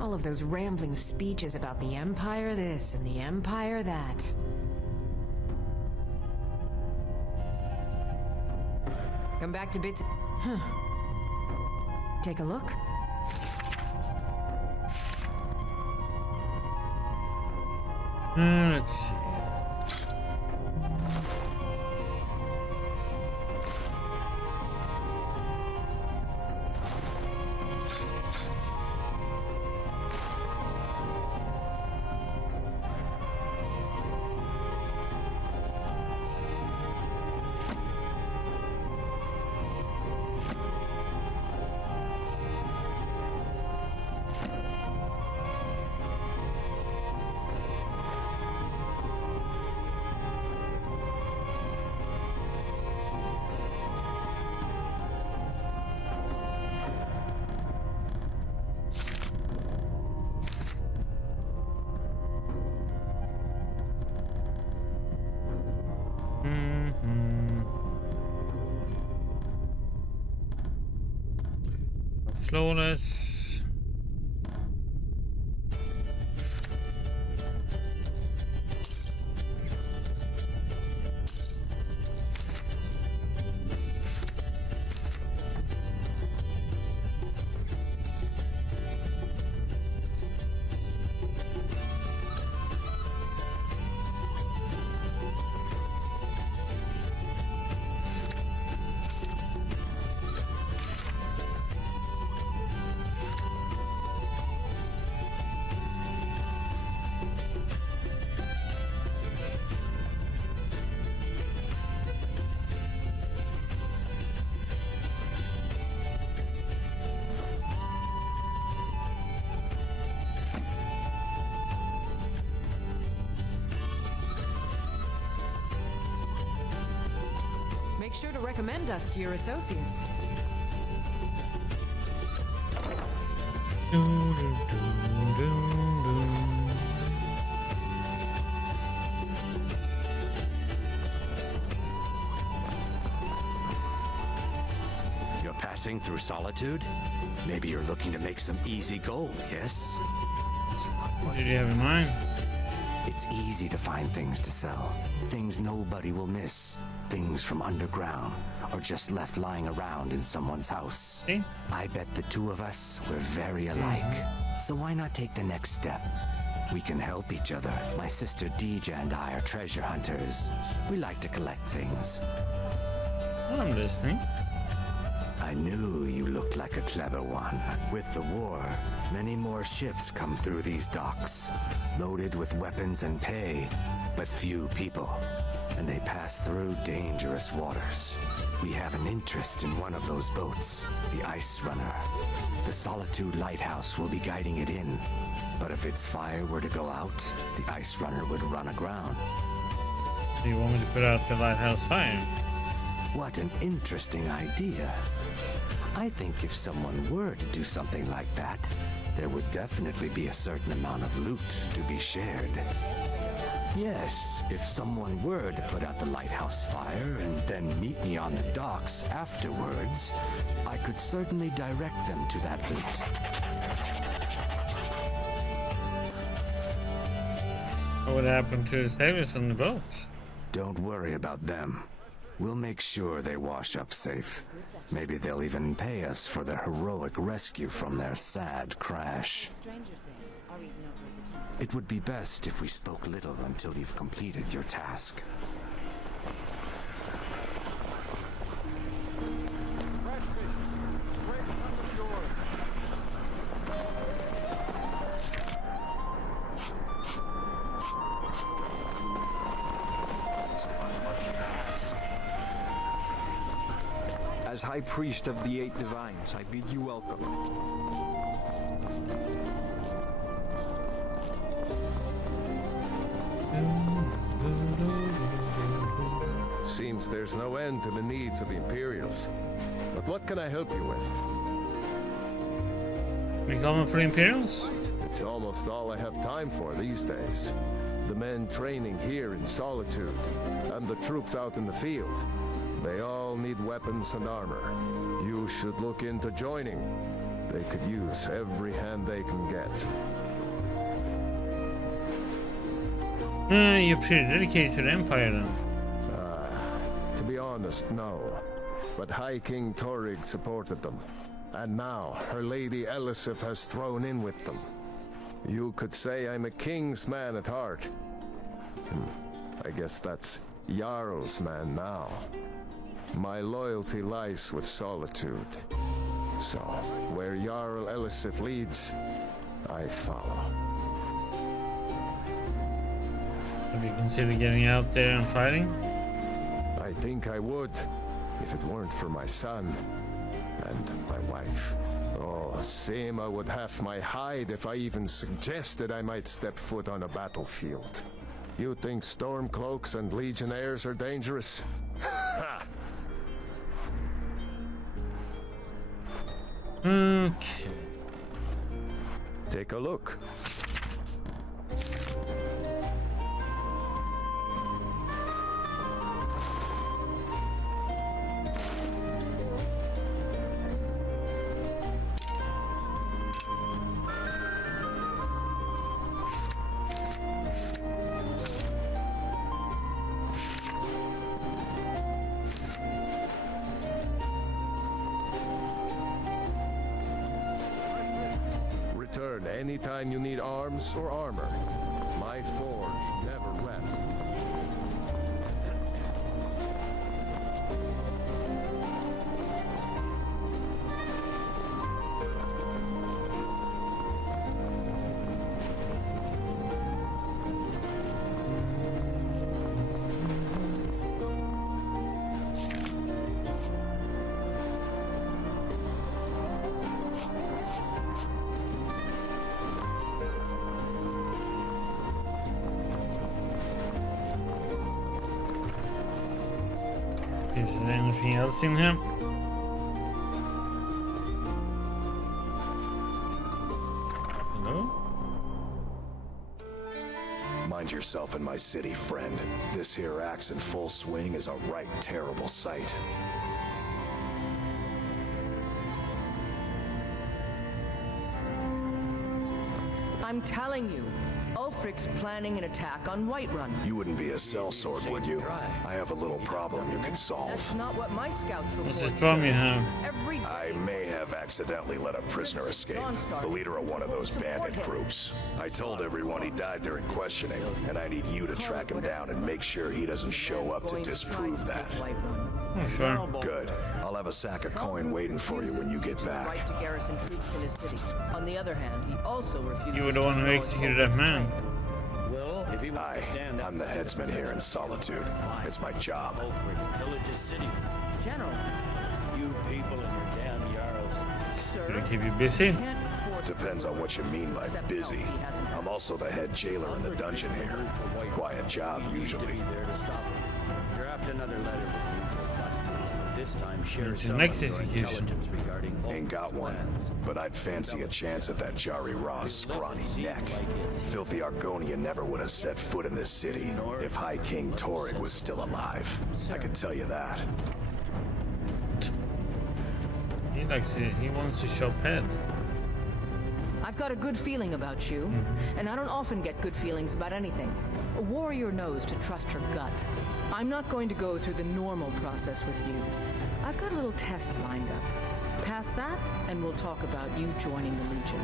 All of those rambling speeches about the Empire this and the Empire that. Come back to bits. Huh. Take a look. Let's see. Flawless. Make sure to recommend us to your associates. You're passing through Solitude? Maybe you're looking to make some easy gold, yes? What did you have in mind? It's easy to find things to sell. Things nobody will miss. Things from underground, or just left lying around in someone's house. Okay. I bet the two of us were very alike. So why not take the next step? We can help each other. My sister Deja and I are treasure hunters. We like to collect things. I'm listening. I knew you looked like a clever one. With the war, many more ships come through these docks, loaded with weapons and pay, but few people. And they pass through dangerous waters. We have an interest in one of those boats, the Ice Runner. The Solitude Lighthouse will be guiding it in. But if its fire were to go out, the Ice Runner would run aground. So you want me to put out the lighthouse fire? What an interesting idea. I think if someone were to do something like that, there would definitely be a certain amount of loot to be shared. Yes, if someone were to put out the lighthouse fire and then meet me on the docks afterwards, I could certainly direct them to that loot. What would happen to the sailors on the boat? Don't worry about them. We'll make sure they wash up safe. Maybe they'll even pay us for their heroic rescue from their sad crash. It would be best if we spoke little until you've completed your task. As High Priest of the Eight Divines, I bid you welcome. Seems there's no end to the needs of the Imperials. But what can I help you with? We coming for Imperials? It's almost all I have time for these days. The men training here in Solitude, and the troops out in the field. They all need weapons and armor. You should look into joining. They could use every hand they can get. You're pretty dedicated to the Empire then. To be honest, no. But High King Torig supported them. And now, her Lady Elisif has thrown in with them. You could say I'm a king's man at heart. I guess that's Jarl's man now. My loyalty lies with Solitude. So, where Jarl Elisif leads, I follow. Have you considered getting out there and fighting? I think I would, if it weren't for my son and my wife. Oh, Seema would have my hide if I even suggested I might step foot on a battlefield. You think Stormcloaks and Legionnaires are dangerous? Ha! Okay. Take a look. Return anytime you need arms or armor. My forge never rests. Is there anything else in here? Hello? Mind yourself in my city, friend. This here axe in full swing is a right terrible sight. I'm telling you, Ulfric's planning an attack on Whiterun. You wouldn't be a sellsword, would you? I have a little problem you can solve. That's not what my scouts report. What's the problem you have? I may have accidentally let a prisoner escape. The leader of one of those bandit groups. I told everyone he died during questioning, and I need you to track him down and make sure he doesn't show up to disprove that. Oh, sure. Good. I'll have a sack of coin waiting for you when you get back. Right to garrison troops in his city. On the other hand, he also refuses. You were the one who executed that man. I'm the headsman here in Solitude. It's my job. General, you people and your damn Jarls. Did it keep you busy? Depends on what you mean by busy. I'm also the head jailer in the dungeon here. Quiet job, usually. Draft another letter with usual platitudes, but this time share It's the some next of your execution. intelligence regarding Ain't got one, but I'd fancy a chance at that Jari Raw's scrawny neck. Filthy Argonian never would have set foot in this city if High King Torig was still alive. I can tell you that. He wants to shop head. I've got a good feeling about you, and I don't often get good feelings about anything. A warrior knows to trust her gut. I'm not going to go through the normal process with you. I've got a little test lined up. Pass that, and we'll talk about you joining the Legion.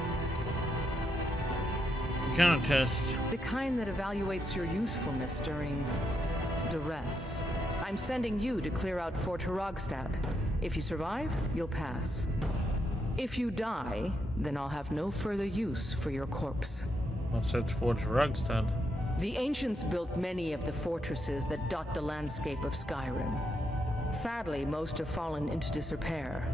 What kind of test? The kind that evaluates your usefulness during duress. I'm sending you to clear out Fort Hrogstad. If you survive, you'll pass. If you die, then I'll have no further use for your corpse. What's that Fort Hrogstad? The ancients built many of the fortresses that dot the landscape of Skyrim. Sadly, most have fallen into disrepair,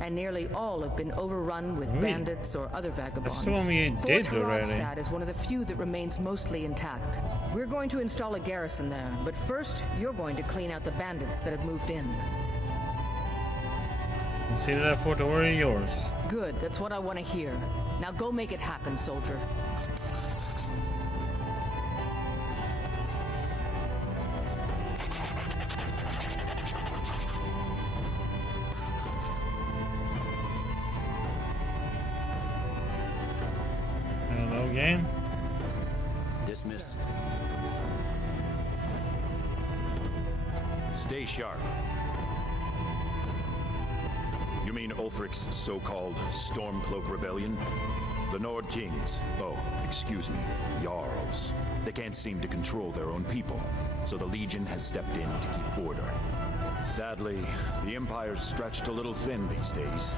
and nearly all have been overrun with bandits or other vagabonds. That's the one we did already. Fort Hrothstad is one of the few that remains mostly intact. We're going to install a garrison there, but first, you're going to clean out the bandits that have moved in. Consider that fort already yours. Good, that's what I want to hear. Now go make it happen, soldier. Hello, game. Dismiss. Stay sharp. You mean Ulfric's so-called Stormcloak Rebellion? The Nord Kings, oh, excuse me, Jarls. They can't seem to control their own people, so the Legion has stepped in to keep order. Sadly, the Empire's stretched a little thin these days.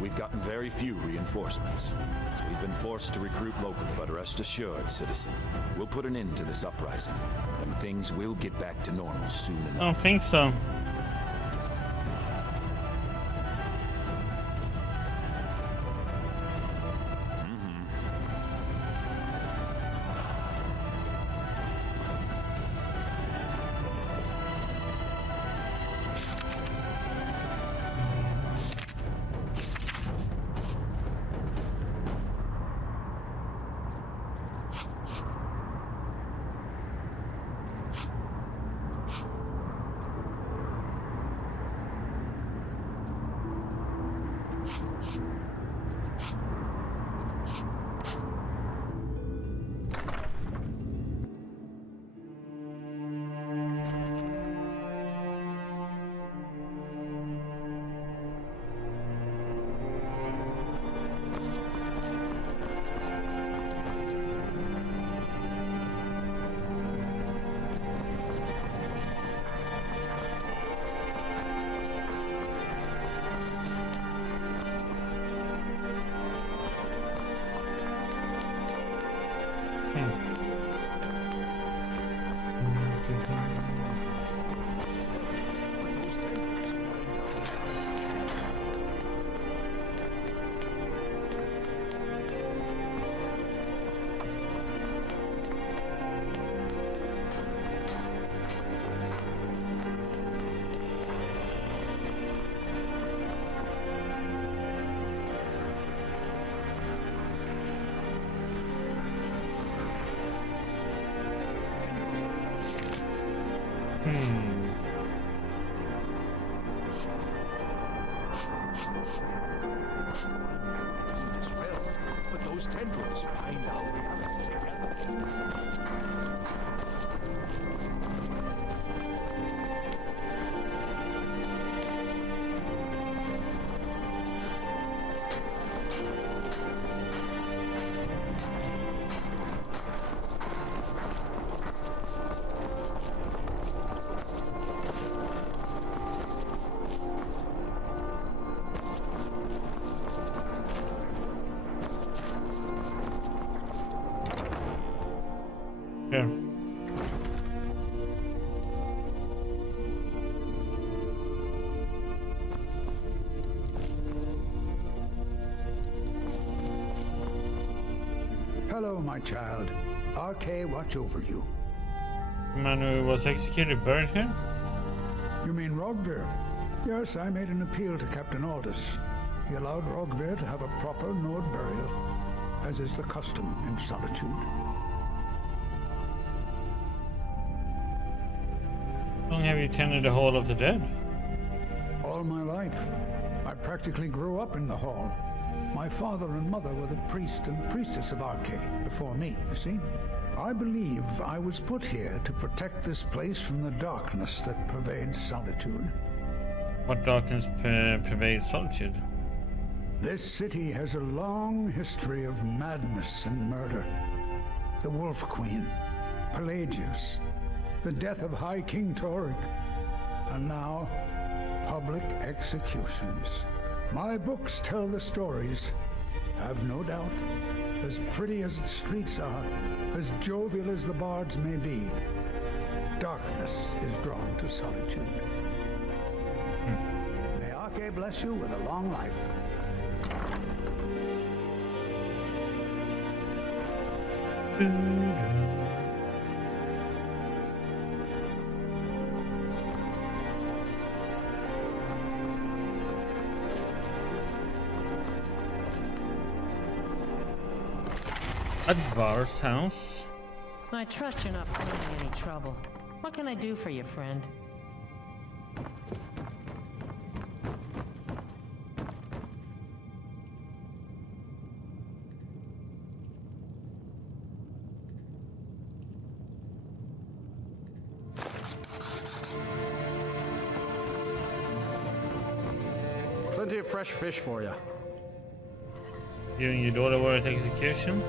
We've gotten very few reinforcements, so we've been forced to recruit locally. But rest assured, citizen, we'll put an end to this uprising, and things will get back to normal soon enough. I don't think so. But those tendrils bind our reality together. Here. Hello, my child. RK watch over you. Man who was executed buried here? You mean Rogvir? Yes, I made an appeal to Captain Aldous. He allowed Rogvir to have a proper Nord burial, as is the custom in Solitude. How long have you tended the Hall of the Dead? All my life. I practically grew up in the hall. My father and mother were the priest and priestess of RK before me, you see. I believe I was put here to protect this place from the darkness that pervades Solitude. What darkness pervades Solitude? This city has a long history of madness and murder. The Wolf Queen, Pelagius, the death of High King Torig, and now public executions. My books tell the stories. Have no doubt, as pretty as its streets are, as jovial as the bards may be, darkness is drawn to Solitude. bless you with a long life. Advar's house. I trust you're not putting me any trouble. What can I do for you, friend? Plenty of fresh fish for you. You and your daughter were at execution?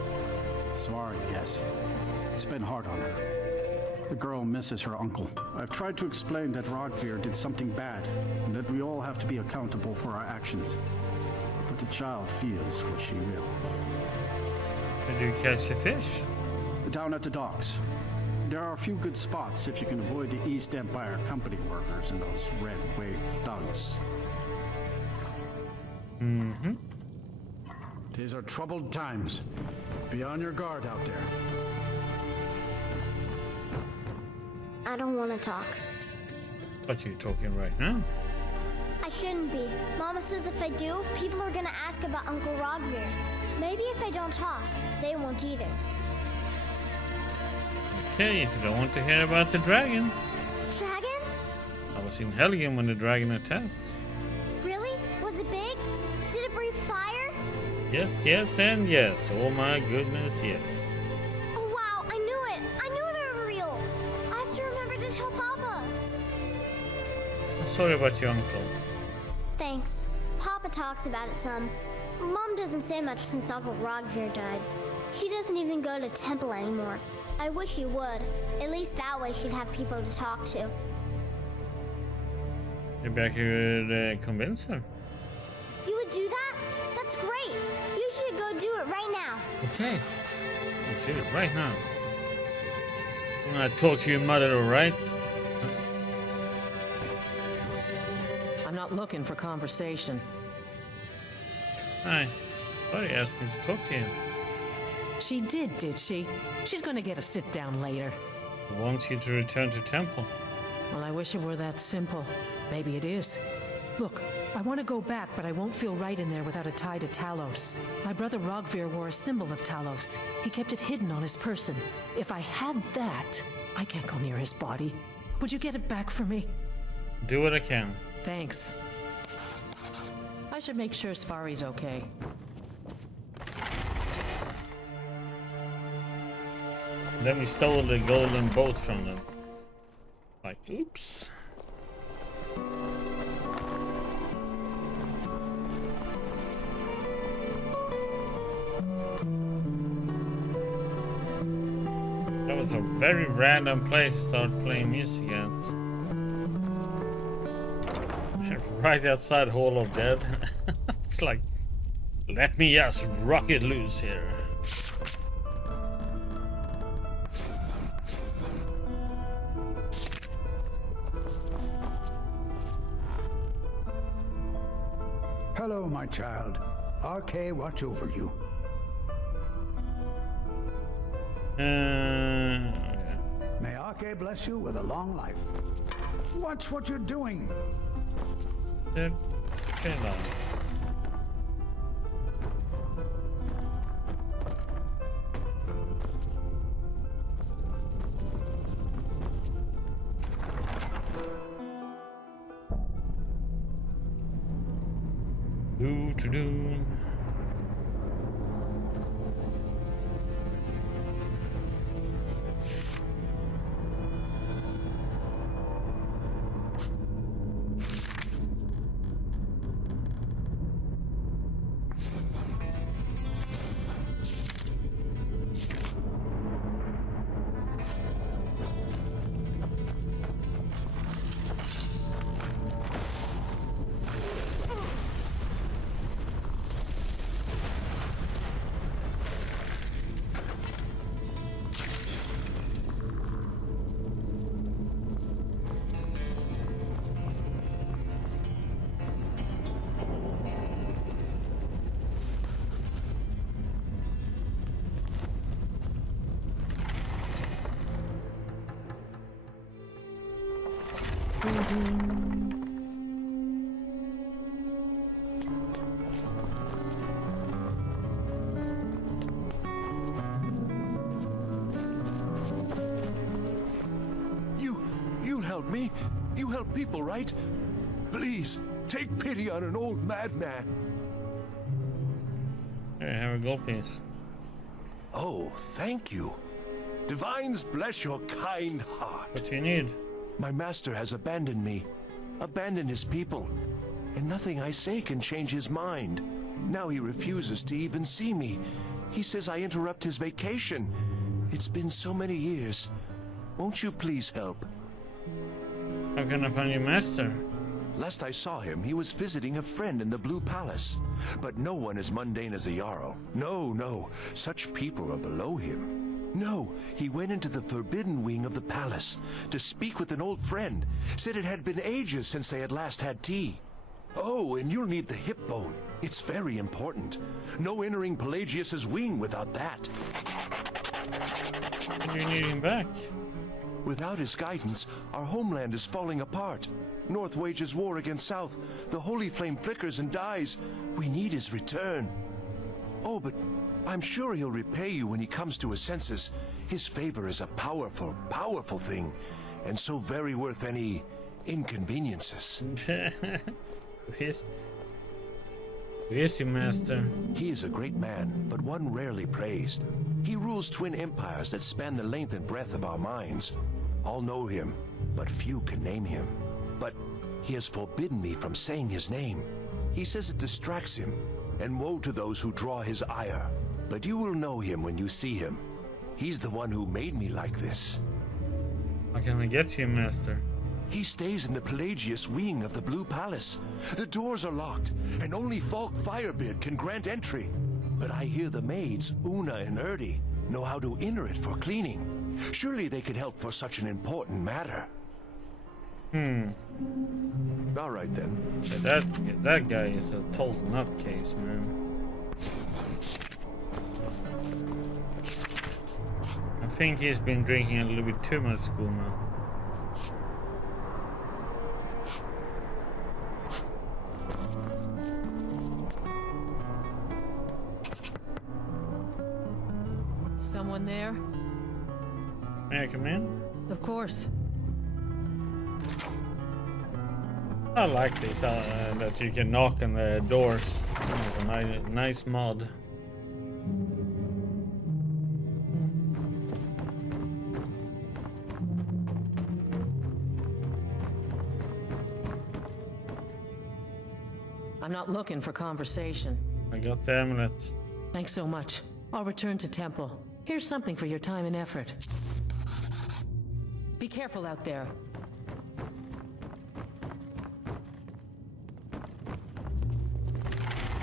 Sorry, yes. It's been hard on her. The girl misses her uncle. I've tried to explain that Rogvir did something bad, and that we all have to be accountable for our actions. But the child feels what she will. Did you catch the fish? Down at the docks. There are a few good spots if you can avoid the East Empire Company workers and those red wave thugs. Mm-hmm. These are troubled times. Be on your guard out there. I don't want to talk. But you're talking right now. I shouldn't be. Mama says if I do, people are gonna ask about Uncle Rogvir. Maybe if I don't talk, they won't either. Okay, if you don't want to hear about the dragon. Dragon? I was in Helgen when the dragon attacked. Really? Was it big? Did it breathe fire? Yes, yes, and yes. Oh my goodness, yes. Oh wow, I knew it! I knew they were real! I have to remember to tell Papa! I'm sorry about your uncle. Thanks. Papa talks about it some. Mom doesn't say much since Uncle Rogvir died. She doesn't even go to temple anymore. I wish she would. At least that way she'd have people to talk to. Maybe I could convince her. You would do that? That's great. You should go do it right now. Okay. I'll do it right now. I'm gonna talk to your mother, alright? I'm not looking for conversation. Hi. Buddy asked me to talk to you. She did she? She's gonna get a sit down later. He wants you to return to temple. Well, I wish it were that simple. Maybe it is. Look, I want to go back, but I won't feel right in there without a tie to Talos. My brother Rogvir wore a symbol of Talos. He kept it hidden on his person. If I had that, I can't go near his body. Would you get it back for me? Do what I can. Thanks. I should make sure Sfari's okay. Then we stole the golden boat from them. Like, oops. That was a very random place to start playing music at. Right outside Hall of Dead. It's like, let me just rock it loose here. Hello, my child. RK watch over you. May RK bless you with a long life. Watch what you're doing. Do. You help me? You help people, right? Please, take pity on an old madman. Here, have a gold piece. Oh, thank you. Divines bless your kind heart. What do you need? My master has abandoned me, abandoned his people, and nothing I say can change his mind. Now he refuses to even see me. He says I interrupt his vacation. It's been so many years. Won't you please help? How can I find your master? Last I saw him, he was visiting a friend in the Blue Palace. But no one as mundane as a Jarl. No, such people are below him. No, he went into the forbidden wing of the palace to speak with an old friend. Said it had been ages since they had last had tea. Oh, and you'll need the hip bone. It's very important. No entering Pelagius's wing without that. And you need him back. Without his guidance, our homeland is falling apart. North wages war against South. The holy flame flickers and dies. We need his return. Oh, but I'm sure he'll repay you when he comes to his senses. His favor is a powerful, powerful thing, and so very worth any inconveniences. Who is your master? He is a great man, but one rarely praised. He rules twin empires that span the length and breadth of our minds. All know him, but few can name him. But he has forbidden me from saying his name. He says it distracts him, and woe to those who draw his ire. But you will know him when you see him. He's the one who made me like this. How can I get to your master? He stays in the Pelagius wing of the Blue Palace. The doors are locked, and only Falk Firebeard can grant entry. But I hear the maids, Una and Erdi, know how to enter it for cleaning. Surely they could help for such an important matter. All right then. Yeah, that guy is a total nutcase, man. I think he's been drinking a little bit too much skooma. Someone there? May I come in? Of course. I like this, that you can knock on the doors. It's a nice mod. I'm not looking for conversation. I got the amulet. Thanks so much. I'll return to Temple. Here's something for your time and effort. Be careful out there.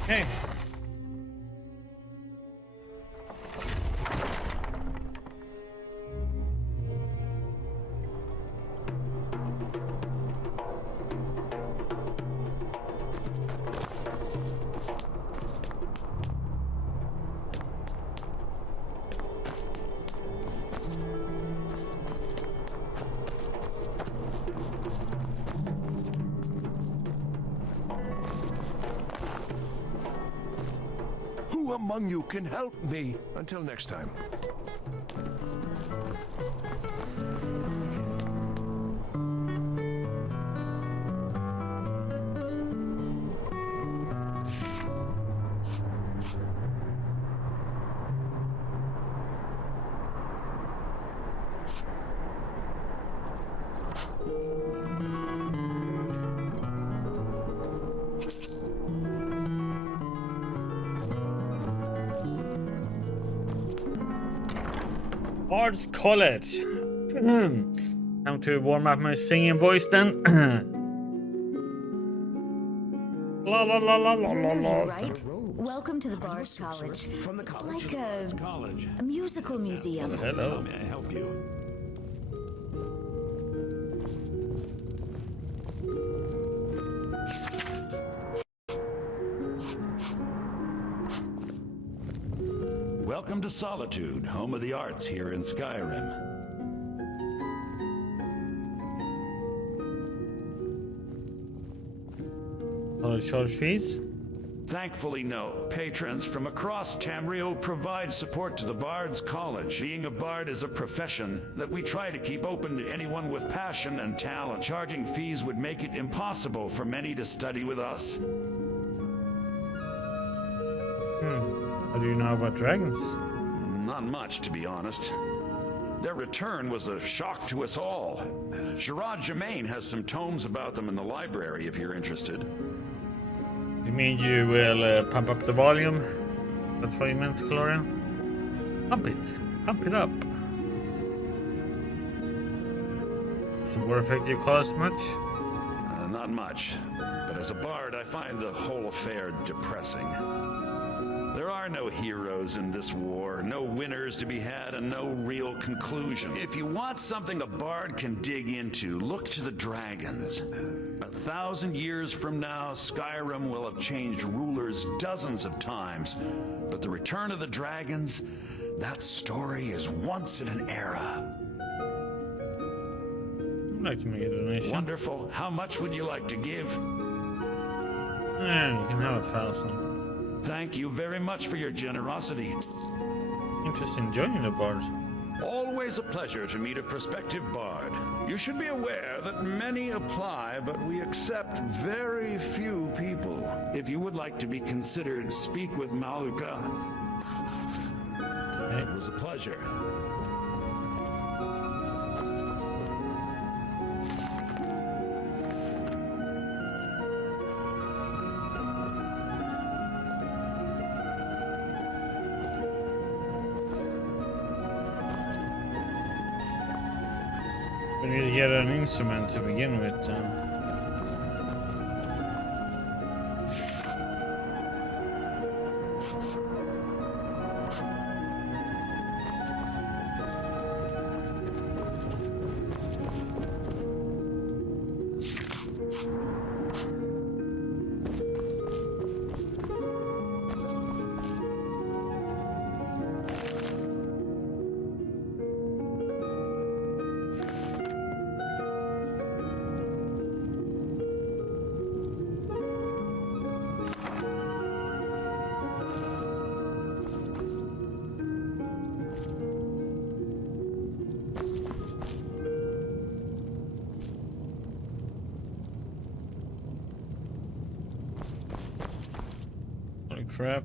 Okay. Who among you can help me? Until next time. Bard's College. Time to warm up my singing voice then. La la la la la la la. Right? Welcome to the Bard's College. From the college? It's like College. a musical museum. Hello. How may I help you? Welcome to Solitude, home of the arts here in Skyrim. charge fees? Thankfully, no. Patrons from across Tamriel provide support to the Bard's College. Being a bard is a profession that we try to keep open to anyone with passion and talent. Charging fees would make it impossible for many to study with us. How do you know about dragons? Not much, to be honest. Their return was a shock to us all. Sherrod Germain has some tomes about them in the library if you're interested. You mean you will pump up the volume? That's what you meant, Gloria? Pump it up. Does the war affect your cause much? Not much. But as a bard, I find the whole affair depressing. There are no heroes in this war, no winners to be had, and no real conclusion. If you want something a bard can dig into, look to the dragons. 1,000 years from now, Skyrim will have changed rulers dozens of times. But the return of the dragons, that story is once in an era. I'd like to make a donation. Wonderful. How much would you like to give? You can have 1,000. Thank you very much for your generosity. Interested in joining the bard? Always a pleasure to meet a prospective bard. You should be aware that many apply, but we accept very few people. If you would like to be considered, speak with Maluka. Okay. It was a pleasure. We need to get an instrument to begin with. Holy crap.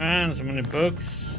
And so many books.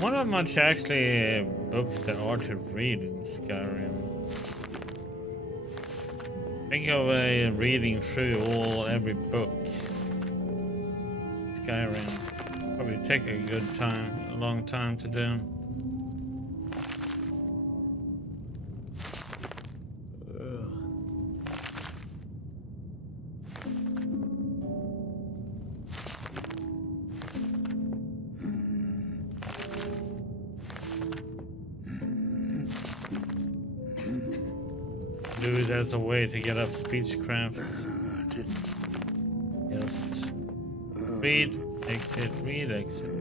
Wonder how much actually books there are to read in Skyrim. Think of reading through every book. Skyrim probably take a long time to do. Do it as a way to get up speechcraft. Just read, exit, read, exit.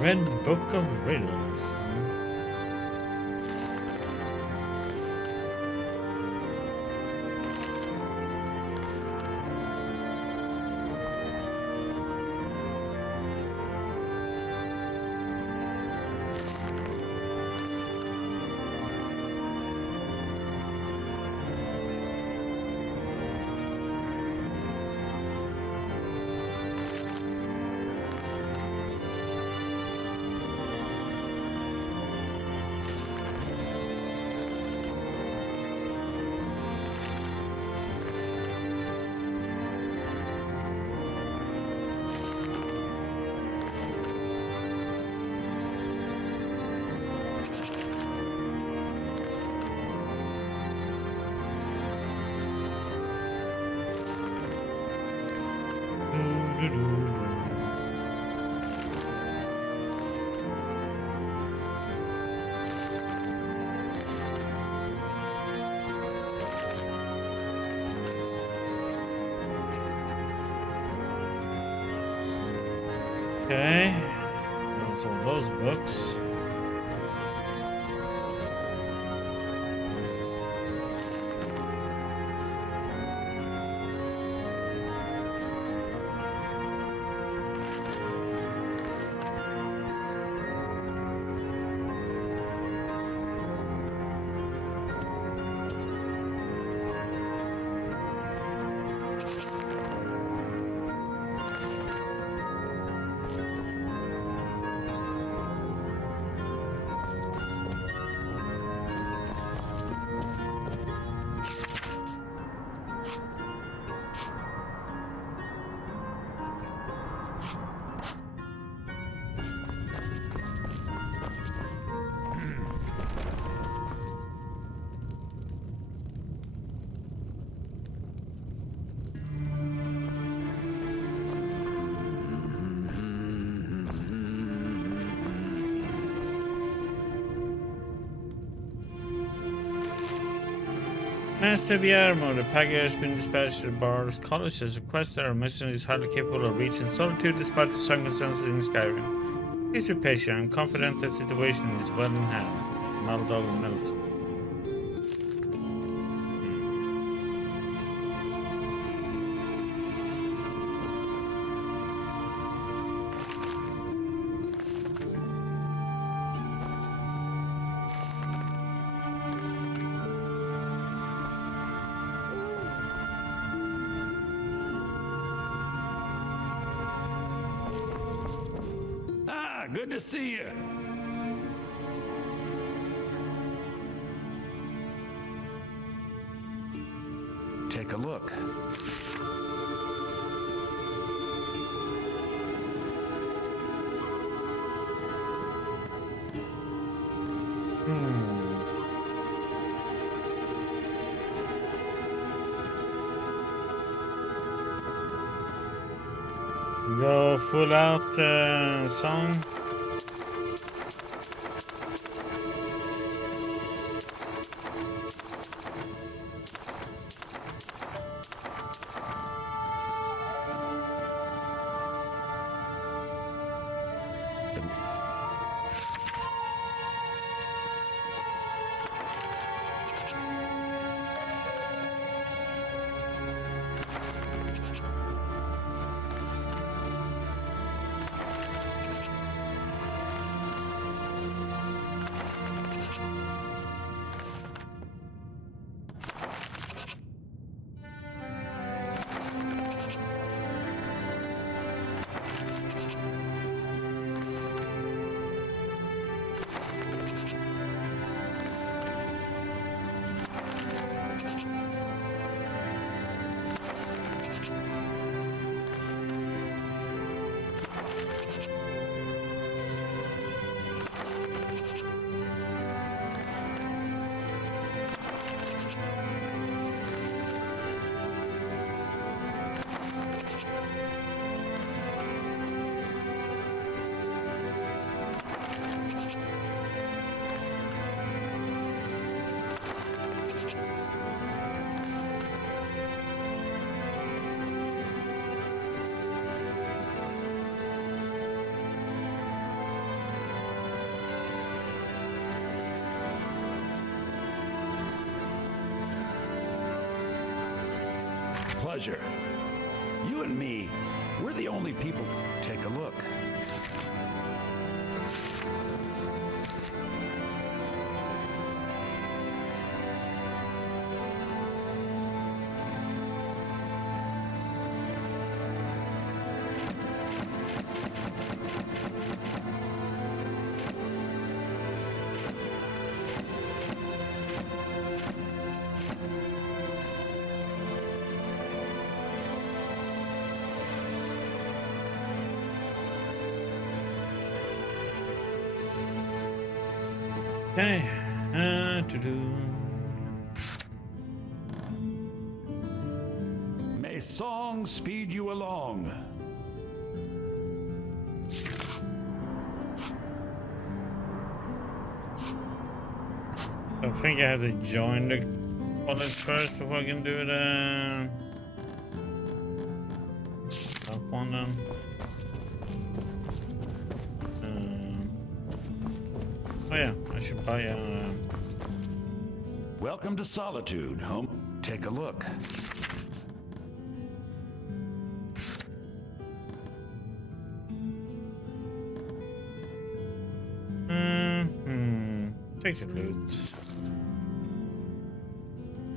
Red Book of Riddles. Okay, so those books. Master Guillermo, the Paga has been dispatched to the Bard's College as requested. Our mission is highly capable of reaching solitude despite the circumstances in Skyrim. Please be patient. I'm confident the situation is well in hand. Maldog and Melt. Good to see you. Take a look. Go full out song. Pleasure. You and me, we're the only people. Take a look. Okay, to do. May song speed you along. I think I have to join the college first before I can do the top one then. Oh yeah, I should buy a... Welcome to Solitude, home. Take a look. Take the loot.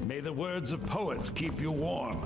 May the words of poets keep you warm.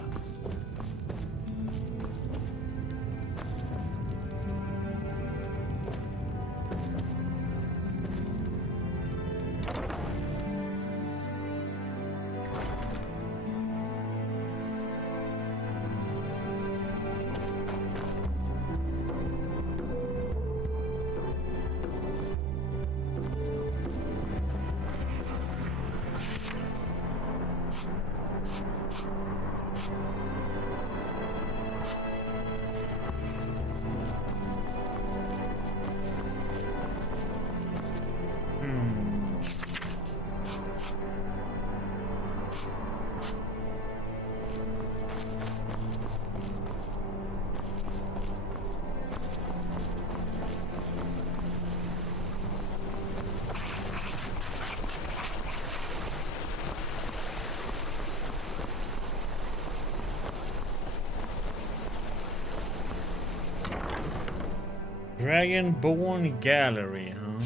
Dragonborn Gallery, huh?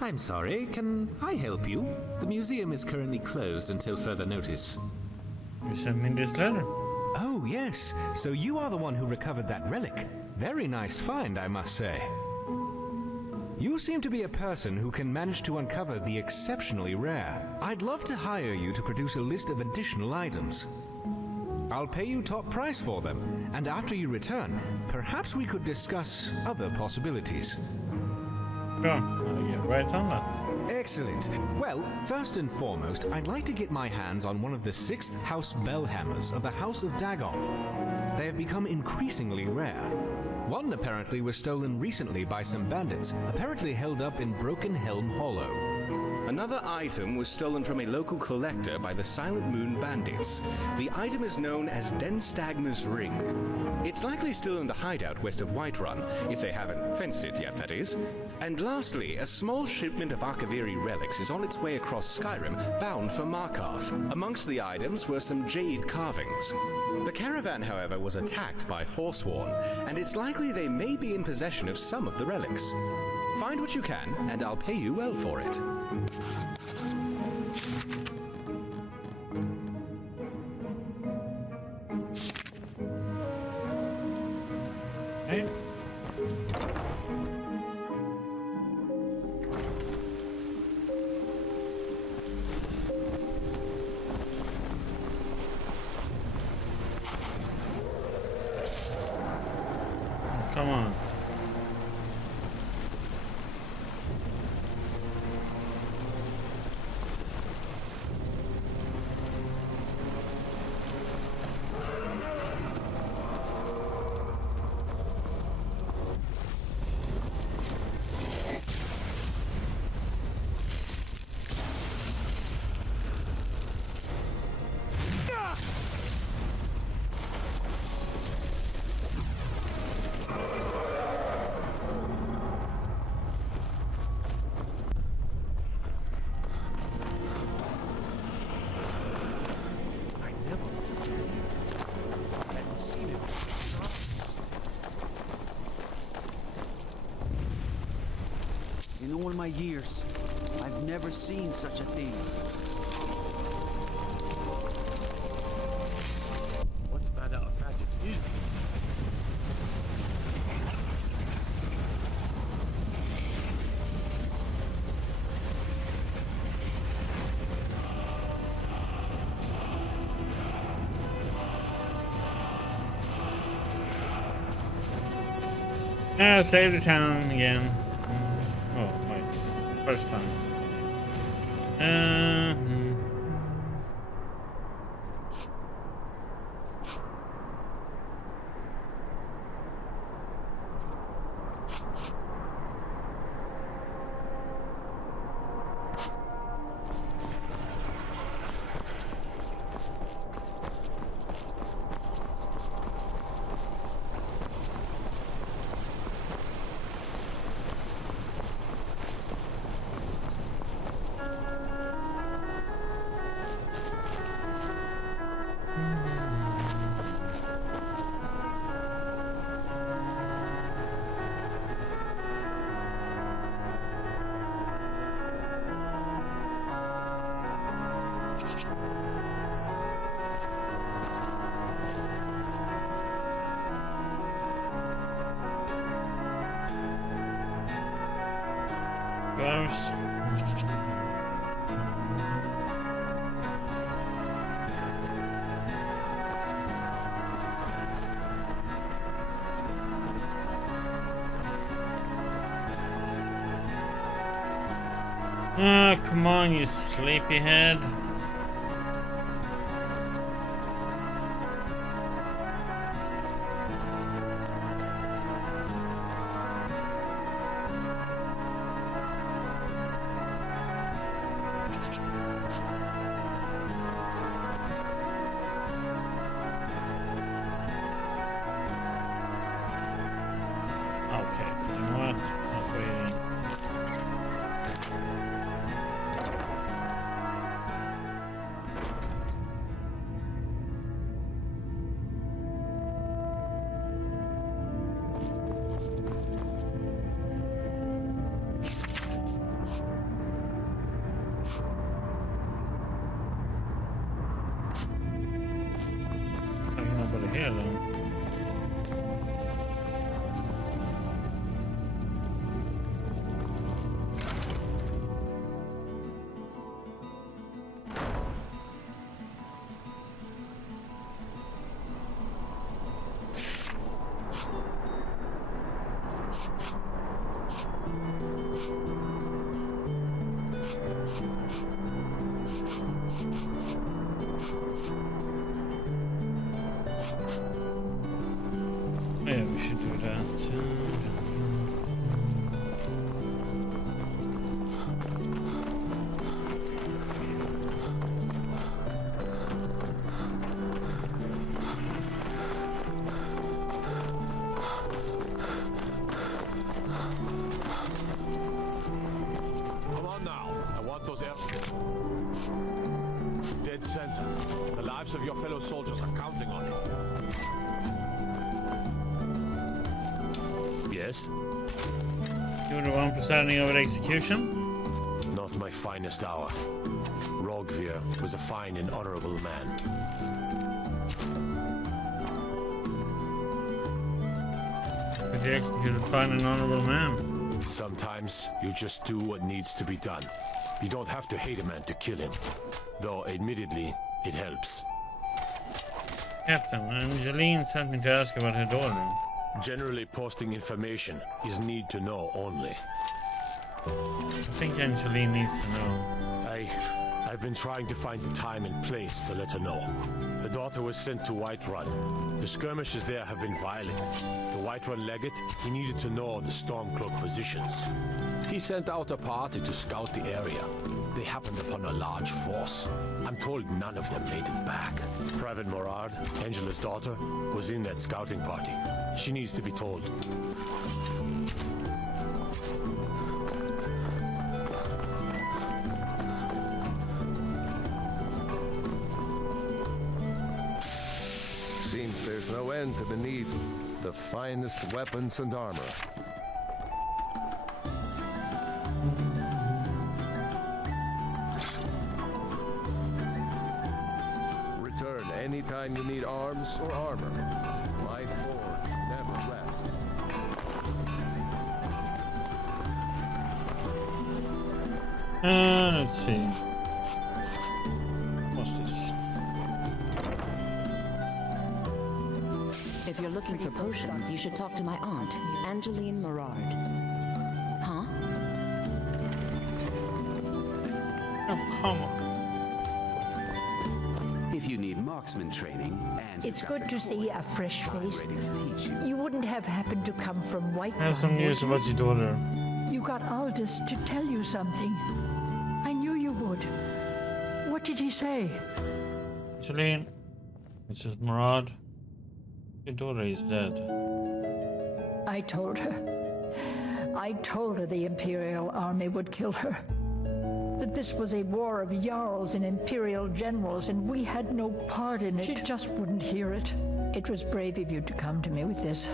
I'm sorry, can I help you? The museum is currently closed until further notice. You sent me this letter. Oh, yes. So you are the one who recovered that relic. Very nice find, I must say. You seem to be a person who can manage to uncover the exceptionally rare. I'd love to hire you to produce a list of additional items. I'll pay you top price for them, and after you return, perhaps we could discuss other possibilities. Sure, I'll get right on that. Excellent. Well, first and foremost, I'd like to get my hands on one of the 6th House Bellhammers of the House of Dagoth. They have become increasingly rare. One apparently was stolen recently by some bandits, apparently held up in Broken Helm Hollow. Another item was stolen from a local collector by the Silent Moon Bandits. The item is known as Denstagma's Ring. It's likely still in the hideout west of Whiterun, if they haven't fenced it yet, that is. And lastly, a small shipment of Arkaviri relics is on its way across Skyrim, bound for Markarth. Amongst the items were some jade carvings. The caravan, however, was attacked by Forsworn, and it's likely they may be in possession of some of the relics. Find what you can, and I'll pay you well for it. Hey. Come on. In all my years, I've never seen such a thing. What manner of magic is this? Save the town again. Oh, wait. First time. Gross. Oh, come on, you sleepyhead. Okay, you know what? Not waiting. here though. Yeah, we should do that. Come on now. I want those dead center. The lives of your fellow soldiers are counting on it. Yes? You're the one presiding over the execution? Not my finest hour. Rogvir was a fine and honorable man. But you executed a fine and honorable man. Sometimes you just do what needs to be done. You don't have to hate a man to kill him. Though, admittedly, it helps. Captain, Angeline sent me to ask about her daughter. Generally, posting information is need to know only. I think Angeline needs to know. I've been trying to find the time and place to let her know. Her daughter was sent to Whiterun. The skirmishes there have been violent. The Whiterun legate, he needed to know the Stormcloak positions. He sent out a party to scout the area. They happened upon a large force. I'm told none of them made it back. Private Morard, Angela's daughter, was in that scouting party. She needs to be told. Seems there's no end to the needs. The finest weapons and armor. Return anytime you need arms or armor. My forge never rests. Let's see. What's this? If you're looking for potions, you should talk to my aunt, Angeline Morard. Huh? Oh, come on. If you need marksman training and It's good to see a fresh face. You wouldn't have happened to come from White. I have some news about your daughter. You got Aldous to tell you something. I knew you would. What did he say? Angeline, this is Murad. Your daughter is dead. I told her. I told her the Imperial Army would kill her. That this was a war of Jarls and Imperial generals, and we had no part in it. She just wouldn't hear it. It was brave of you to come to me with this.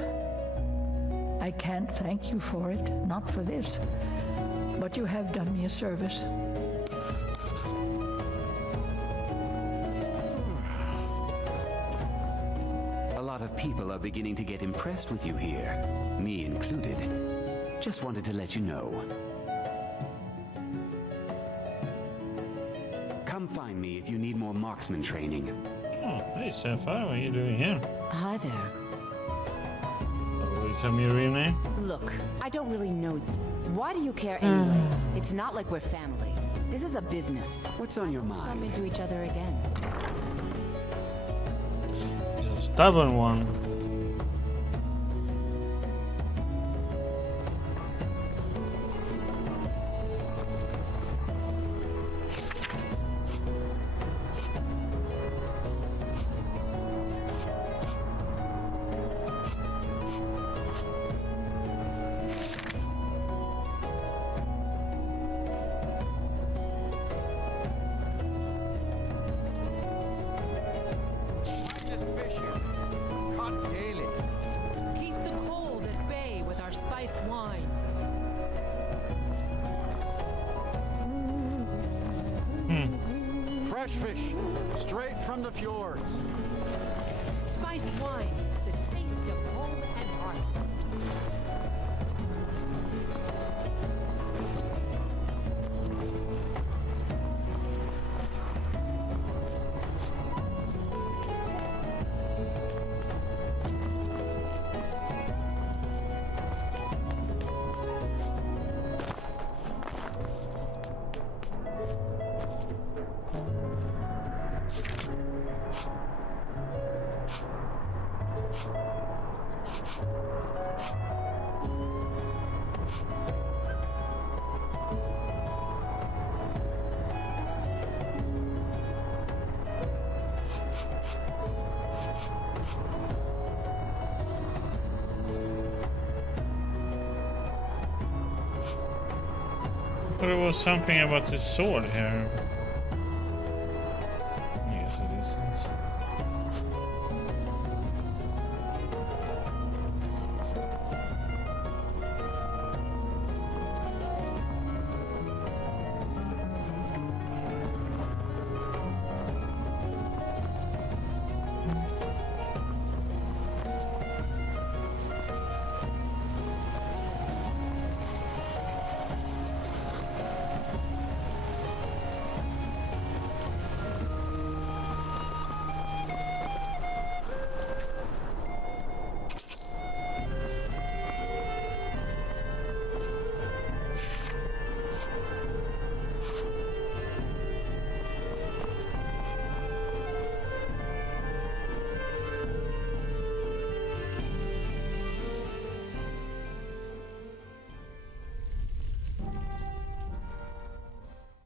I can't thank you for it, not for this. But you have done me a service. a lot of people are beginning to get impressed with you here, me included. Just wanted to let you know. Come find me if you need more marksman training. Oh, hey Sapphire, what are you doing here? Hi there. Will you tell me your real name? Look, I don't really know you. Why do you care anyway? It's not like we're family. This is a business. What's on your mind? Bump into each other again. He's a stubborn one. Fresh fish, straight from the fjords. spiced wine, the taste of home and heart. But it was something about the sword here.